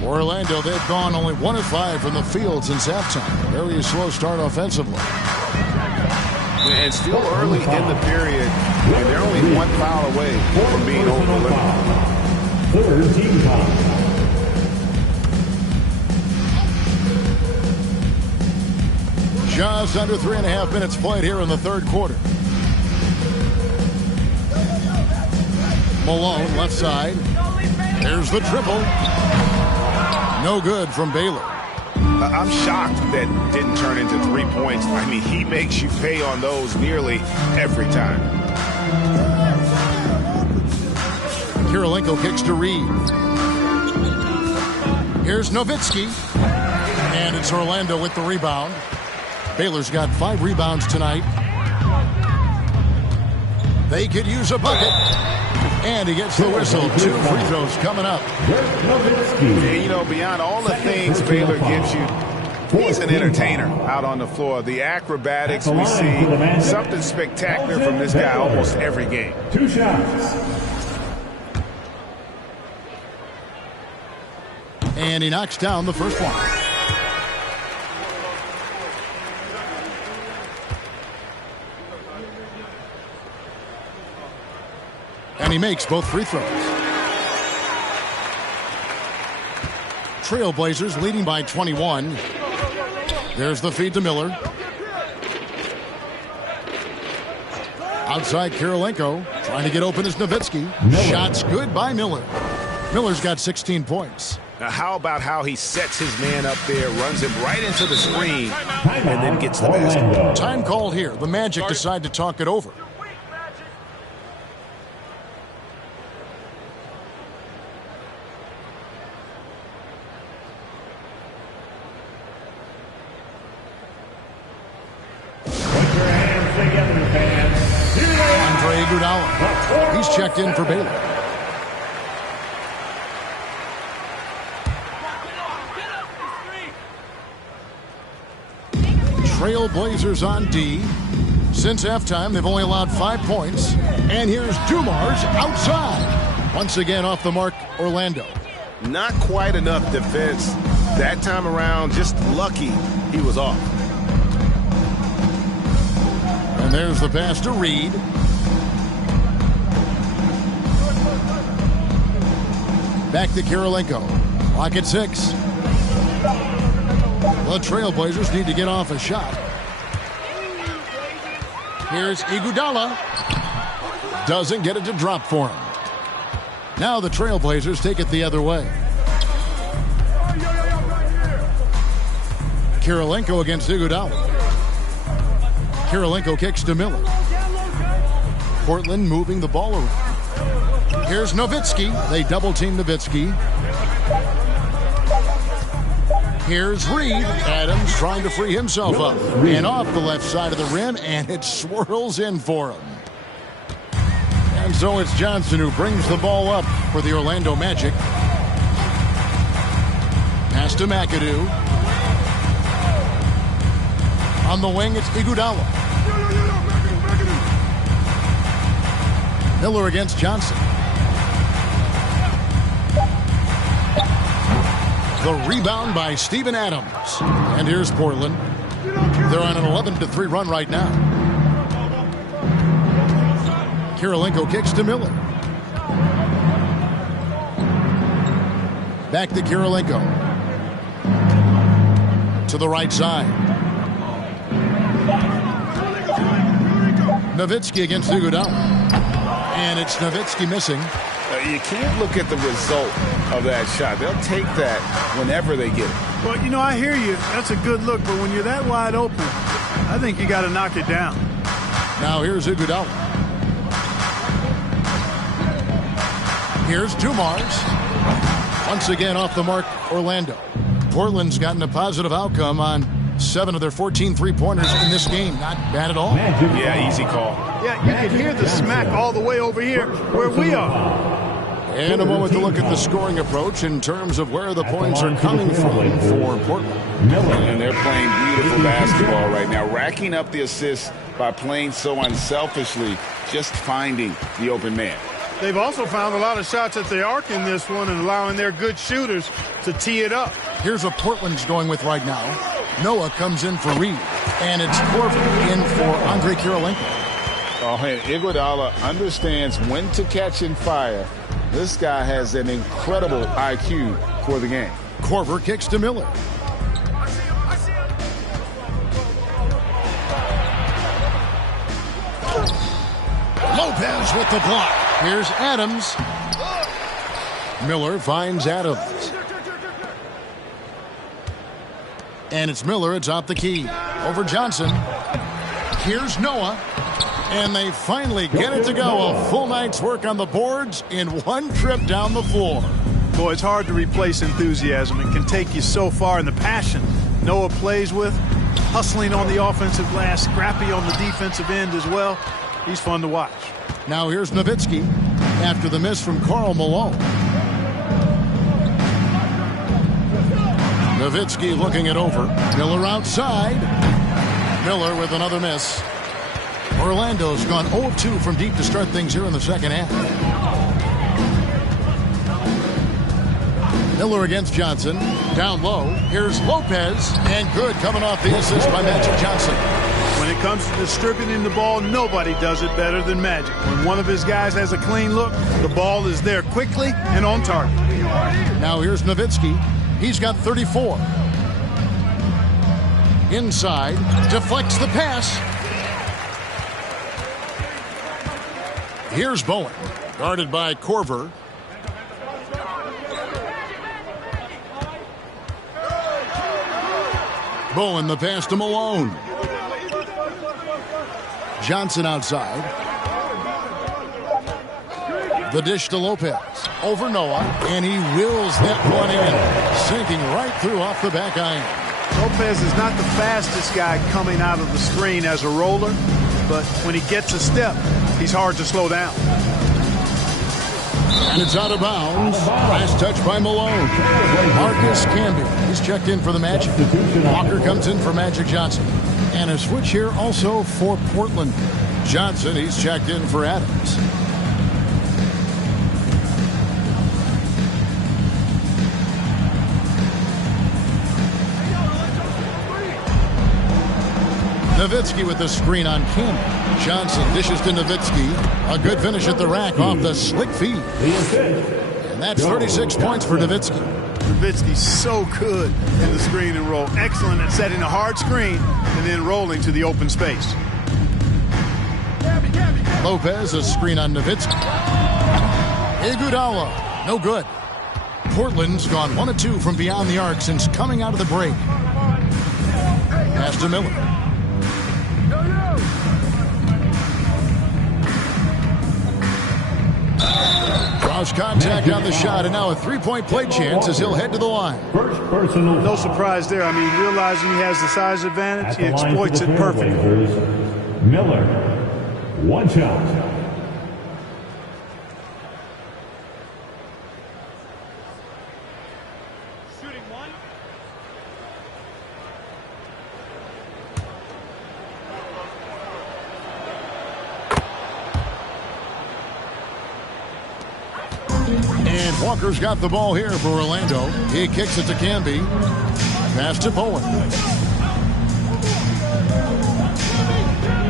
For Orlando, they've gone only 1 of 5 from the field since halftime. Very slow start offensively. And still early in the period, and they're only 1 foul away from being overlooked. Third team foul. Just under 3.5 minutes played here in the third quarter. Malone, left side. There's the triple. No good from Baylor. I'm shocked that didn't turn into 3 points. I mean, he makes you pay on those nearly every time. Kirilenko kicks to Reed. Here's Nowitzki. And it's Orlando with the rebound. Baylor's got 5 rebounds tonight. They could use a bucket. And he gets the whistle. 2 free throws coming up. And, you know, beyond all the things Baylor gives you, he's an entertainer out on the floor. The acrobatics we see, something spectacular from this guy almost every game. 2 shots. And he knocks down the first one. And he makes both free throws. Trailblazers leading by 21. There's the feed to Miller. Outside Kirilenko. Trying to get open is Nowitzki. Shots good by Miller. Miller's got 16 points. Now, how about how he sets his man up there, runs him right into the screen, and then gets the basket. Time called here. The Magic decide to talk it over. He's checked in for Baylor. Trailblazers on D. Since halftime, they've only allowed 5 points. And here's Dumars outside. Once again off the mark, Orlando. Not quite enough defense that time around. Just lucky he was off. And there's the pass to Reed. Back to Kirilenko. Clock at 6. The Trailblazers need to get off a shot. Here's Iguodala. Doesn't get it to drop for him. Now the Trailblazers take it the other way. Kirilenko against Iguodala. Kirilenko kicks to Miller. Portland moving the ball around. Here's Nowitzki. They double-team Nowitzki. Here's Reed. Adams trying to free himself up. And off the left side of the rim, and it swirls in for him. And so it's Johnson who brings the ball up for the Orlando Magic. Pass to McAdoo. On the wing, it's Iguodala. Miller against Johnson. The rebound by Steven Adams. And here's Portland. They're on an 11-3 run right now. Kirilenko kicks to Miller. Back to Kirilenko. To the right side. Nowitzki against Iguodala. And it's Nowitzki missing. You can't look at the result of that shot. They'll take that whenever they get it. Well, you know, I hear you. That's a good look, but when you're that wide open, I think you got to knock it down. Now here's Iguodala. Here's Dumars. Once again off the mark, Orlando. Portland's gotten a positive outcome on 7 of their 14 three-pointers in this game. Not bad at all. Yeah, easy call. Yeah, you can hear the smack all the way over here where we are. And a moment to look at the scoring approach in terms of where the points are coming from for Portland. And they're playing beautiful basketball right now, racking up the assists by playing so unselfishly, just finding the open man. They've also found a lot of shots at the arc in this one and allowing their good shooters to tee it up. Here's what Portland's going with right now. Noah comes in for Reed, and it's Korver in for Andre Kirilenko. Oh, and Iguodala understands when to catch and fire. This guy has an incredible IQ for the game. Korver kicks to Miller. Lopez with the block. Here's Adams. Miller finds Adams. And it's Miller atop the key. Over Johnson. Here's Noah. And they finally get it to go. A full night's work on the boards in one trip down the floor. Boy, it's hard to replace enthusiasm. It can take you so far, and the passion Noah plays with, hustling on the offensive glass, scrappy on the defensive end as well. He's fun to watch. Now here's Nowitzki after the miss from Karl Malone. Nowitzki looking it over. Miller outside. Miller with another miss. Orlando's gone 0-2 from deep to start things here in the second half. Miller against Johnson. Down low. Here's Lopez. And good coming off the assist by Magic Johnson. When it comes to distributing the ball, nobody does it better than Magic. When one of his guys has a clean look, the ball is there quickly and on target. Now here's Nowitzki. He's got 34. Inside. Deflects the pass. Here's Bowen. Guarded by Korver. Bowen the pass to Malone. Johnson outside. The dish to Lopez. Over Noah. And he wills that one in. Sinking right through off the back iron. Lopez is not the fastest guy coming out of the screen as a roller, but when he gets a step, he's hard to slow down. And it's out of bounds. Last touch by Malone. Marcus Camby. He's checked in for the Magic. Walker comes in for Magic Johnson. And a switch here also for Portland. Johnson, he's checked in for Adams. Nowitzki with the screen on Camby. Johnson dishes to Nowitzki. A good finish at the rack off the slick feed. And that's 36 points for Nowitzki. Nowitzki's so good in the screen and roll. Excellent at setting a hard screen and then rolling to the open space. Lopez, a screen on Nowitzki. Iguodala, no good. Portland's gone 1 of 2 from beyond the arc since coming out of the break. Pass to Miller. Draws contact on the shot, and now a three-point play chance as he'll head to the line. First personal. No surprise there. I mean, realizing he has the size advantage, he exploits it perfectly. Miller, one shot. And Walker's got the ball here for Orlando. He kicks it to Camby. Pass to Bowen.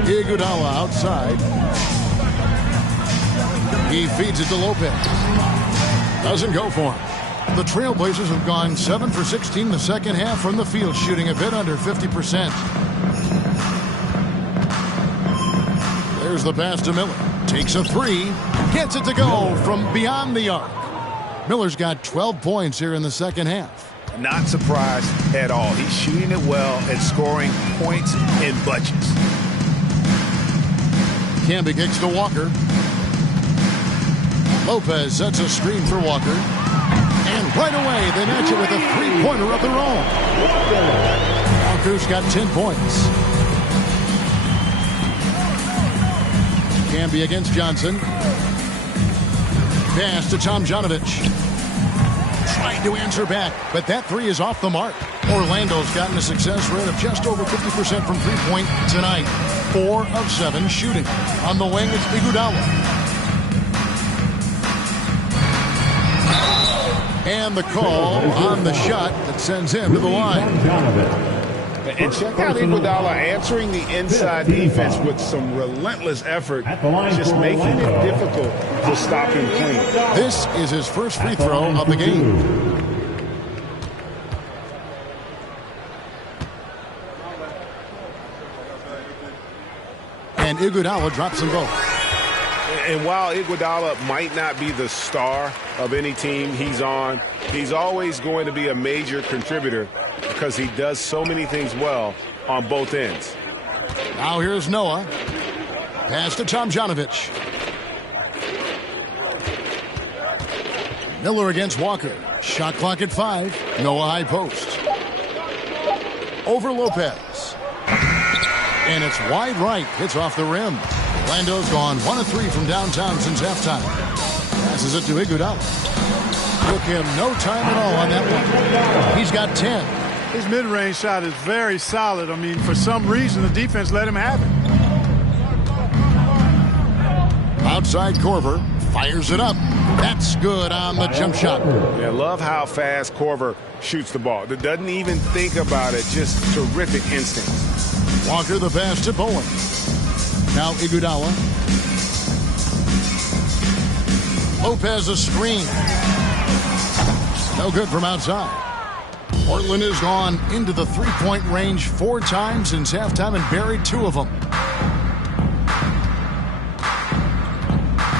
Iguodala outside. He feeds it to Lopez. Doesn't go for him. The Trailblazers have gone 7 for 16 in the second half from the field, shooting a bit under 50%. There's the pass to Miller. Takes a three. Gets it to go from beyond the arc. Miller's got 12 points here in the second half. Not surprised at all. He's shooting it well and scoring points in bunches. Camby kicks to Walker. Lopez sets a screen for Walker. And right away, they match it with a three-pointer of their own. Walker's got 10 points. Camby against Johnson. Pass to Tomjanovich. Trying to answer back, but that three is off the mark. Orlando's gotten a success rate of just over 50% from three-point tonight. 4 of 7 shooting. On the wing, it's Iguodala. And the call on the shot that sends him to the line. And check out Iguodala answering the inside defense with some relentless effort, just making it difficult to stop him clean. This is his first free throw of the game. And Iguodala drops them both. And while Iguodala might not be the star of any team he's on, he's always going to be a major contributor because he does so many things well on both ends. Now here's Noah. Pass to Tomjanovich. Miller against Walker. Shot clock at 5. Noah high post. Over Lopez. And it's wide right. Hits off the rim. Orlando's gone 1 of 3 from downtown since halftime. Passes it to Iguodala. Took him no time at all on that one. He's got 10. His mid-range shot is very solid. I mean, for some reason, the defense let him have it. Outside Korver fires it up. That's good on the jump shot. Yeah, love how fast Korver shoots the ball. Doesn't even think about it. Just terrific instincts. Walker the pass to Bowen. Now Iguodala. Lopez a screen. No good from outside. Portland has gone into the three-point range 4 times since halftime and buried 2 of them.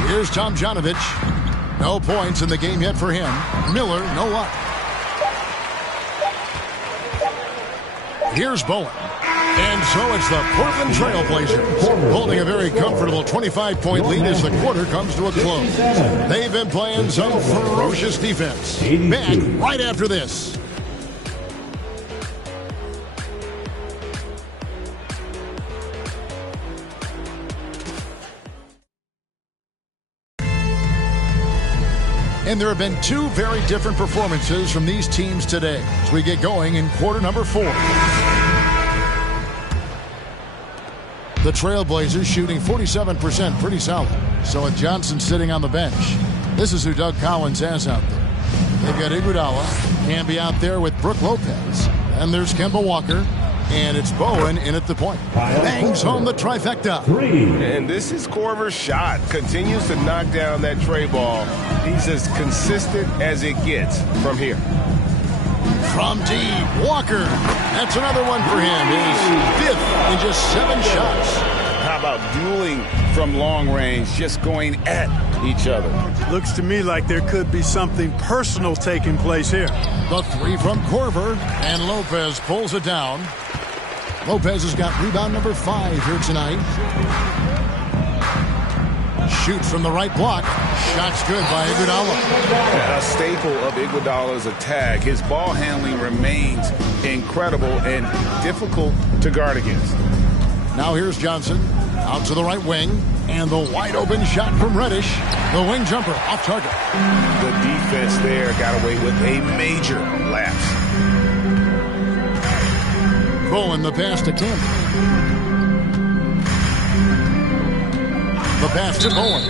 Here's Tomjanovich. No points in the game yet for him. Miller, no luck. Here's Bowen. And so it's the Portland Trailblazers holding a very comfortable 25-point lead as the quarter comes to a close. They've been playing some ferocious defense. Back right after this. And there have been 2 very different performances from these teams today as we get going in quarter number 4. The Trailblazers shooting 47%, pretty solid. So with Johnson sitting on the bench, this is who Doug Collins has out there. They've got Iguodala, can be out there with Brook Lopez. And there's Kemba Walker, and it's Bowen in at the point. Bangs home the trifecta. And this is Korver's shot. Continues to knock down that tray ball. He's as consistent as it gets from here. From deep, Walker. That's another one for him. His 5th in just 7 shots. How about dueling from long range, just going at each other? Looks to me like there could be something personal taking place here. The 3 from Korver, and Lopez pulls it down. Lopez has got rebound number 5 here tonight. Shoots from the right block. Shot's good by Iguodala. A staple of Iguodala's attack. His ball handling remains incredible and difficult to guard against. Now here's Johnson. Out to the right wing. And the wide open shot from Reddish. The wing jumper off target. The defense there got away with a major lapse. Bowen the pass to Kemba. The pass to Bowen.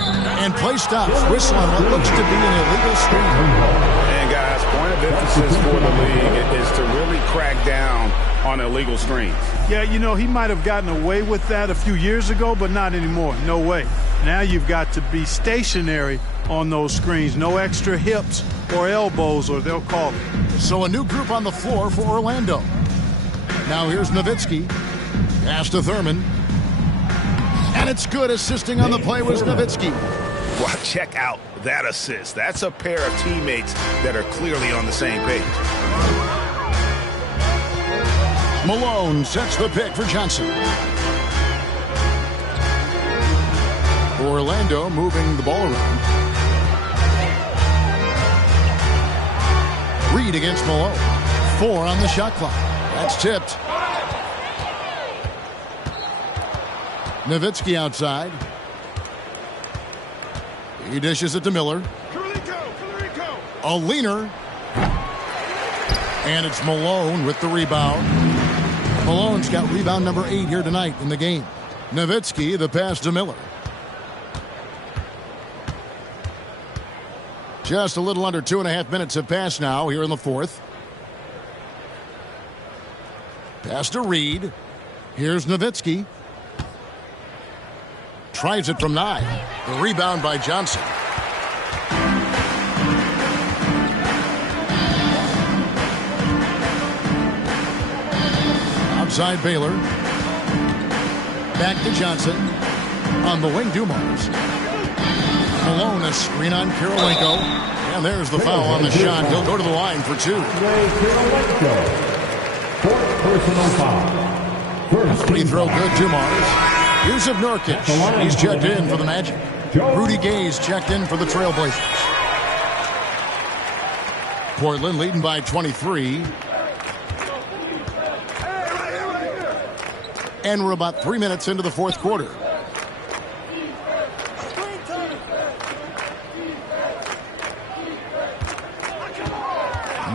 And play stops. Whistle on what looks to be an illegal screen. And guys, point of emphasis for the league is to really crack down on illegal screens. Yeah, you know, he might have gotten away with that a few years ago, but not anymore. No way. Now you've got to be stationary on those screens. No extra hips or elbows, or they'll call it. So a new group on the floor for Orlando. Now here's Nowitzki. Pass to Thurman. And it's good. Assisting on the play was Nowitzki. Well, check out that assist. That's a pair of teammates that are clearly on the same page. Malone sets the pick for Johnson. Orlando moving the ball around. Reed against Malone. 4 on the shot clock. That's tipped. Nowitzki outside. He dishes it to Miller. A leaner. And it's Malone with the rebound. Malone's got rebound number 8 here tonight in the game. Nowitzki, the pass to Miller. Just a little under 2.5 minutes have passed now here in the 4th. Pass to Reed. Here's Nowitzki. Tries it from 9. The rebound by Johnson. Outside Baylor. Back to Johnson. On the wing, Dumars. Malone, a screen on Karolinko. And there's the foul on the shot. He'll go to the line for 2. Personal foul. Free throw good, Dumars. Here's Nurkic. He's checked in for the Magic. Rudy Gay's checked in for the Trailblazers. Portland leading by 23. And we're about 3 minutes into the 4th quarter.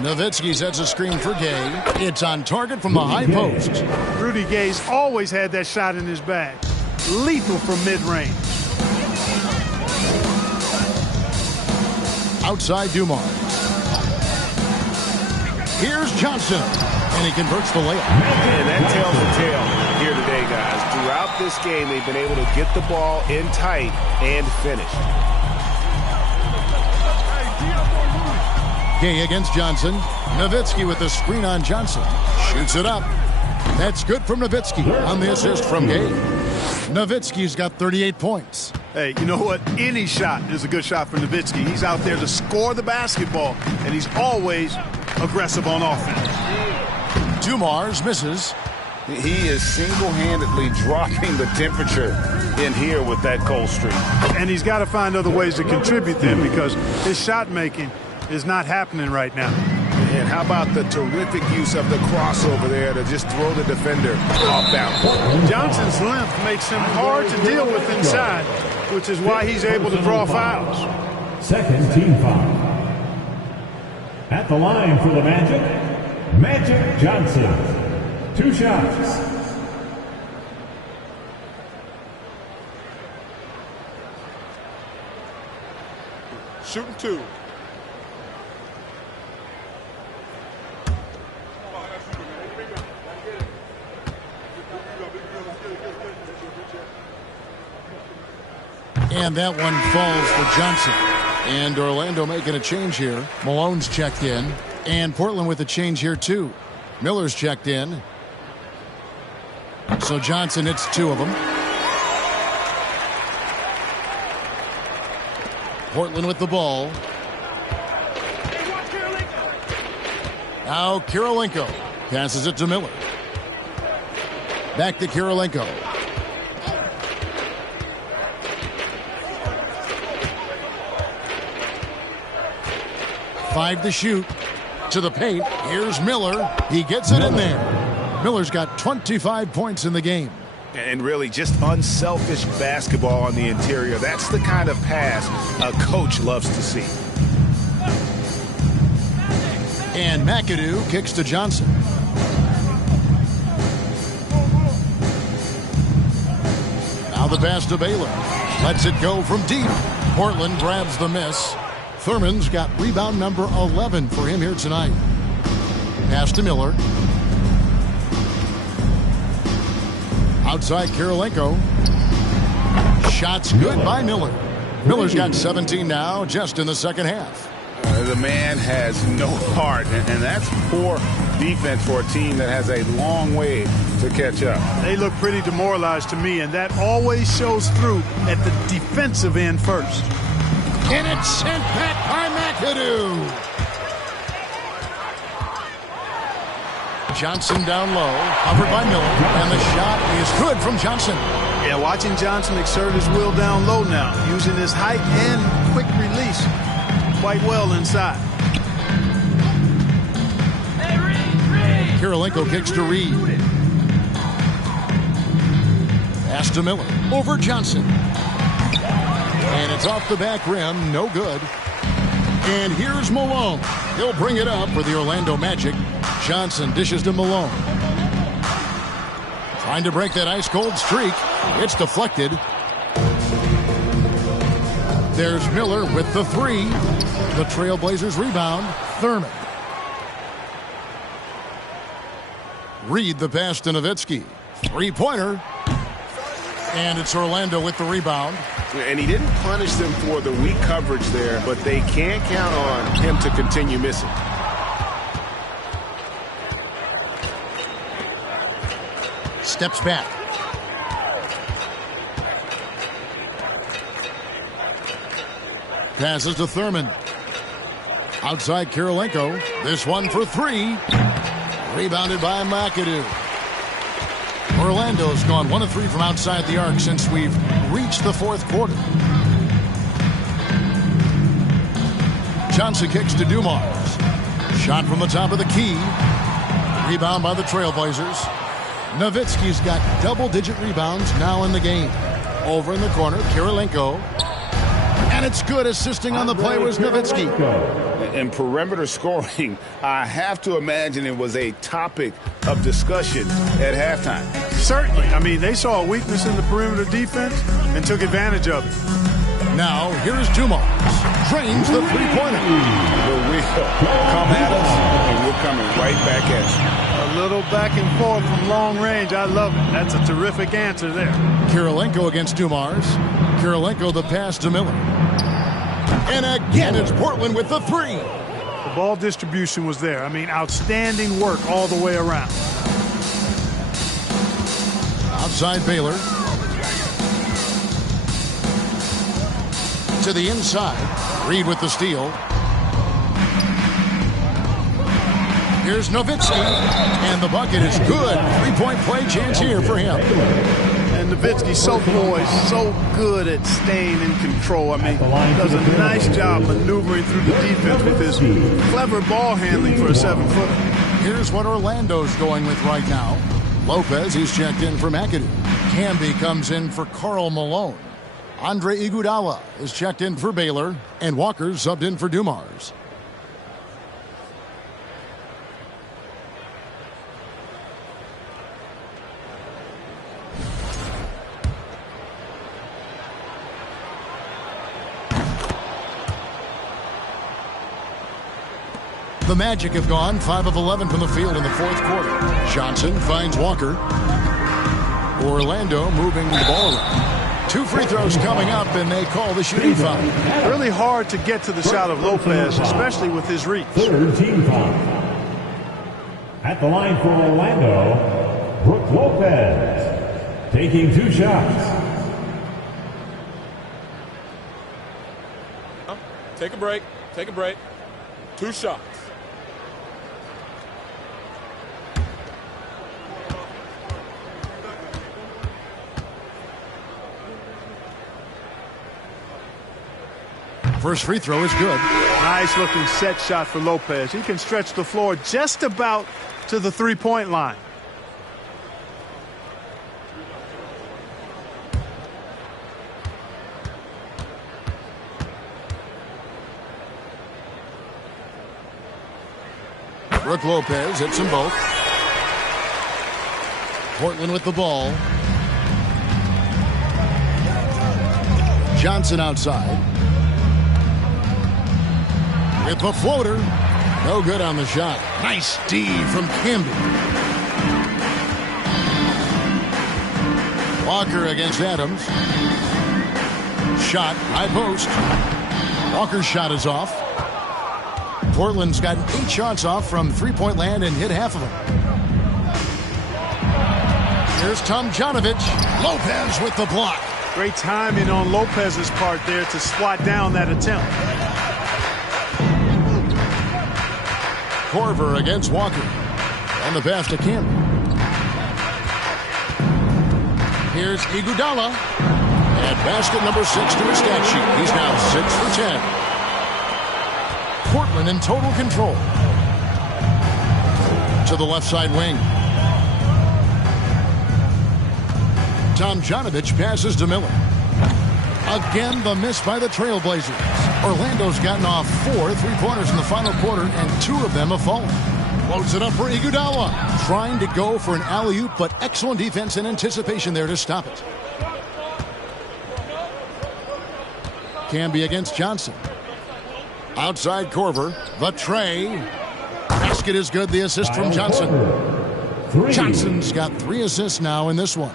Nowitzki sets a screen for Gay. It's on target from the high post. Rudy Gay's always had that shot in his bag. Lethal from mid-range. Outside Dumars. Here's Johnson, and he converts the layup. And that tells the tale here today, guys. Throughout this game, they've been able to get the ball in tight and finish. Gay against Johnson. Nowitzki with the screen on Johnson. Shoots it up. That's good from Nowitzki on the assist from Gay. Nowitzki's got 38 points. Hey, you know what? Any shot is a good shot for Nowitzki. He's out there to score the basketball, and he's always aggressive on offense. Dumars misses. He is single-handedly dropping the temperature in here with that cold streak. And he's got to find other ways to contribute then, because his shot making is not happening right now. And how about the terrific use of the crossover there to just throw the defender off balance. Johnson's length makes him hard to deal with inside, which is why he's able to draw fouls. Second team foul. At the line for the Magic Johnson. 2 shots. Shooting 2. And that one falls for Johnson. And Orlando making a change here. Malone's checked in. And Portland with a change here too. Miller's checked in. So Johnson hits 2 of them. Portland with the ball. Now Kirilenko passes it to Miller. Back to Kirilenko. Five to shoot. To the paint. Here's Miller. He gets it in there. Miller's got 25 points in the game. And really just unselfish basketball on the interior. That's the kind of pass a coach loves to see. And McAdoo kicks to Johnson. Now the pass to Baylor. Lets it go from deep. Portland grabs the miss. Thurman's got rebound number 11 for him here tonight. Pass to Miller. Outside Kirilenko. Shots good by Miller. Miller's got 17 now, just in the second half. The man has no heart, and that's poor defense for a team that has a long way to catch up. They look pretty demoralized to me, and that always shows through at the defensive end first. And it's sent back by McAdoo. Johnson down low, covered by Miller, and the shot is good from Johnson. Yeah, watching Johnson exert his will down low now, using his height and quick release quite well inside. Kirilenko kicks to Reed. Pass to Miller, over Johnson. And it's off the back rim, no good. And here's Malone. He'll bring it up for the Orlando Magic. Johnson dishes to Malone. Trying to break that ice-cold streak. It's deflected. There's Miller with the 3. The Trailblazers rebound. Thurman. Reed the pass to Nowitzki. 3-pointer. And it's Orlando with the rebound. And he didn't punish them for the weak coverage there, but they can't count on him to continue missing. Steps back. Passes to Thurman. Outside Kirilenko. This one for 3. Rebounded by McAdoo. Orlando's gone 1 of 3 from outside the arc since we've reached the 4th quarter. Johnson kicks to Dumars. Shot from the top of the key. Rebound by the Trailblazers. Nowitzki's got double-digit rebounds now in the game. Over in the corner, Kirilenko. And it's good. Assisting on the play was Nowitzki. And perimeter scoring, I have to imagine it was a topic of discussion at halftime. Certainly. I mean, they saw a weakness in the perimeter defense and took advantage of it. Now, here's Dumars. Drains the three-pointer. We'll come at us, and we're coming right back at you. A little back and forth from long range. I love it. That's a terrific answer there. Kirilenko against Dumars. Kirilenko the pass to Miller. And again, it's Portland with the three. The ball distribution was there. I mean, outstanding work all the way around. Outside Baylor. To the inside. Reed with the steal. Here's Nowitzki. And the bucket is good. Three-point play chance here for him. And Nowitzki, so poised, so good at staying in control. I mean, does a nice job maneuvering through the defense with his clever ball handling for a 7-footer. Here's what Orlando's going with right now. Lopez, he's checked in for McAdoo. Camby comes in for Karl Malone. Andre Iguodala is checked in for Baylor. And Walker's subbed in for Dumars. The Magic have gone 5 of 11 from the field in the fourth quarter. Johnson finds Walker. Orlando moving the ball around. 2 free throws coming up, and they call the shooting foul. Really hard to get to the shot of Lopez, especially with his reach. Third team foul. At the line for Orlando, Brook Lopez taking 2 shots. Take a break. Take a break. 2 shots. First free throw is good. Nice looking set shot for Lopez. He can stretch the floor just about to the three-point line. Brook Lopez hits them both. Portland with the ball. Johnson outside. With the floater. No good on the shot. Nice D from Camby. Walker against Adams. Shot, high post. Walker's shot is off. Portland's gotten 8 shots off from three-point land and hit half of them. Here's Tomjanovich. Lopez with the block. Great timing on Lopez's part there to swat down that attempt. Korver against Walker. And the pass to Camby. Here's Iguodala. And basket number 6 to his stat sheet. He's now 6 for 10. Portland in total control. To the left side wing. Tomjanovich passes to Miller. Again, the miss by the Trailblazers. Orlando's gotten off 4 3-pointers in the final quarter, and 2 of them have fallen. Floats it up for Iguodala. Trying to go for an alley-oop, but excellent defense and anticipation there to stop it. Camby against Johnson. Outside Korver. The tray. Basket is good. The assist from Johnson. Johnson's got 3 assists now in this one.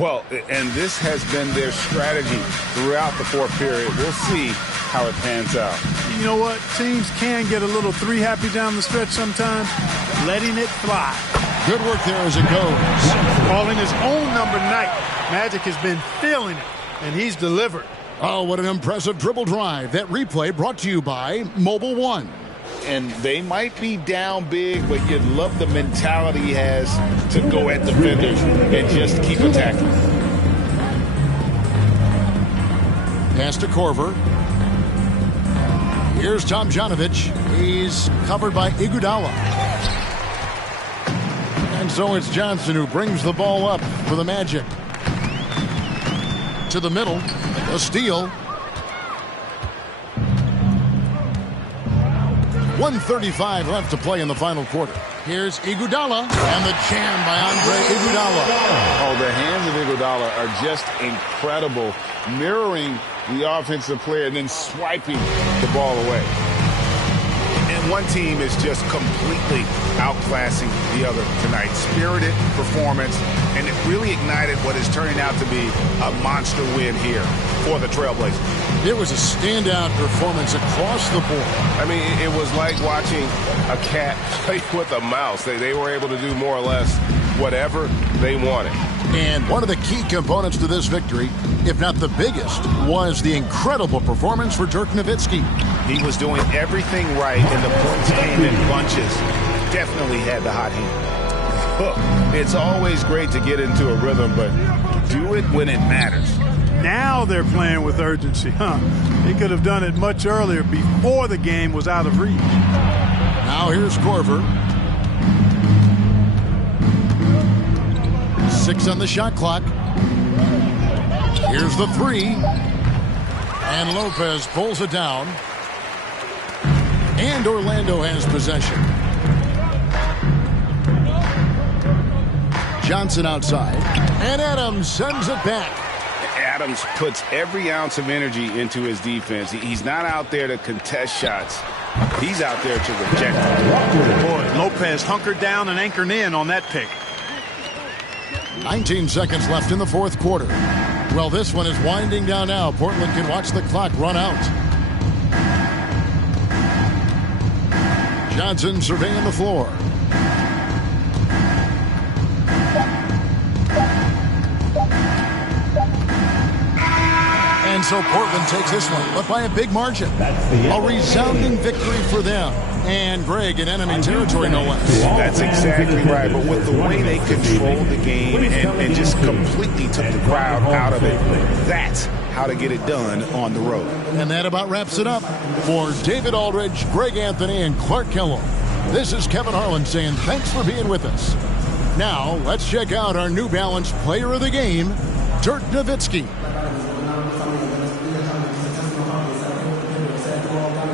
Well, and this has been their strategy throughout the fourth period. We'll see how it pans out. You know what? Teams can get a little 3-happy down the stretch sometimes. Letting it fly. Good work there as it goes. Calling his own number night. Magic has been feeling it, and he's delivered. Oh, what an impressive dribble drive. That replay brought to you by Mobile One. And they might be down big, but you love the mentality he has to go at defenders and just keep attacking. Pass to Korver. Here's Tomjanovich. He's covered by Iguodala. And so it's Johnson who brings the ball up for the Magic. To the middle. A steal. 1:35 left to play in the final quarter. Here's Iguodala, and the jam by Andre Iguodala. Oh, the hands of Iguodala are just incredible, mirroring the offensive player and then swiping the ball away. And one team is just completely outclassing the other tonight. Spirited performance, and it really ignited what is turning out to be a monster win here for the Trailblazers. It was a standout performance across the board. I mean, it was like watching a cat play with a mouse. They were able to do more or less whatever they wanted. And one of the key components to this victory, if not the biggest, was the incredible performance for Dirk Nowitzki. He was doing everything right, and the points came in bunches. Definitely had the hot hand. Look, it's always great to get into a rhythm, but do it when it matters. Now they're playing with urgency, huh? They could have done it much earlier, before the game was out of reach. Now here's Korver. 6 on the shot clock. Here's the 3. And Lopez pulls it down. And Orlando has possession. Johnson outside. And Adams sends it back. Adams puts every ounce of energy into his defense. He's not out there to contest shots. He's out there to reject them. Boy, Lopez hunkered down and anchored in on that pick. 19 seconds left in the fourth quarter. Well, this one is winding down now. Portland can watch the clock run out. Johnson surveying the floor. And so Portland takes this one, but by a big margin. A resounding victory for them. And Greg in enemy territory, no less. That's exactly right. But with the way they controlled the game and just completely took the crowd out of it, that's how to get it done on the road. And that about wraps it up. For David Aldridge, Greg Anthony, and Clark Kellogg, this is Kevin Harlan saying thanks for being with us. Now, let's check out our New Balance player of the game, Dirk Nowitzki.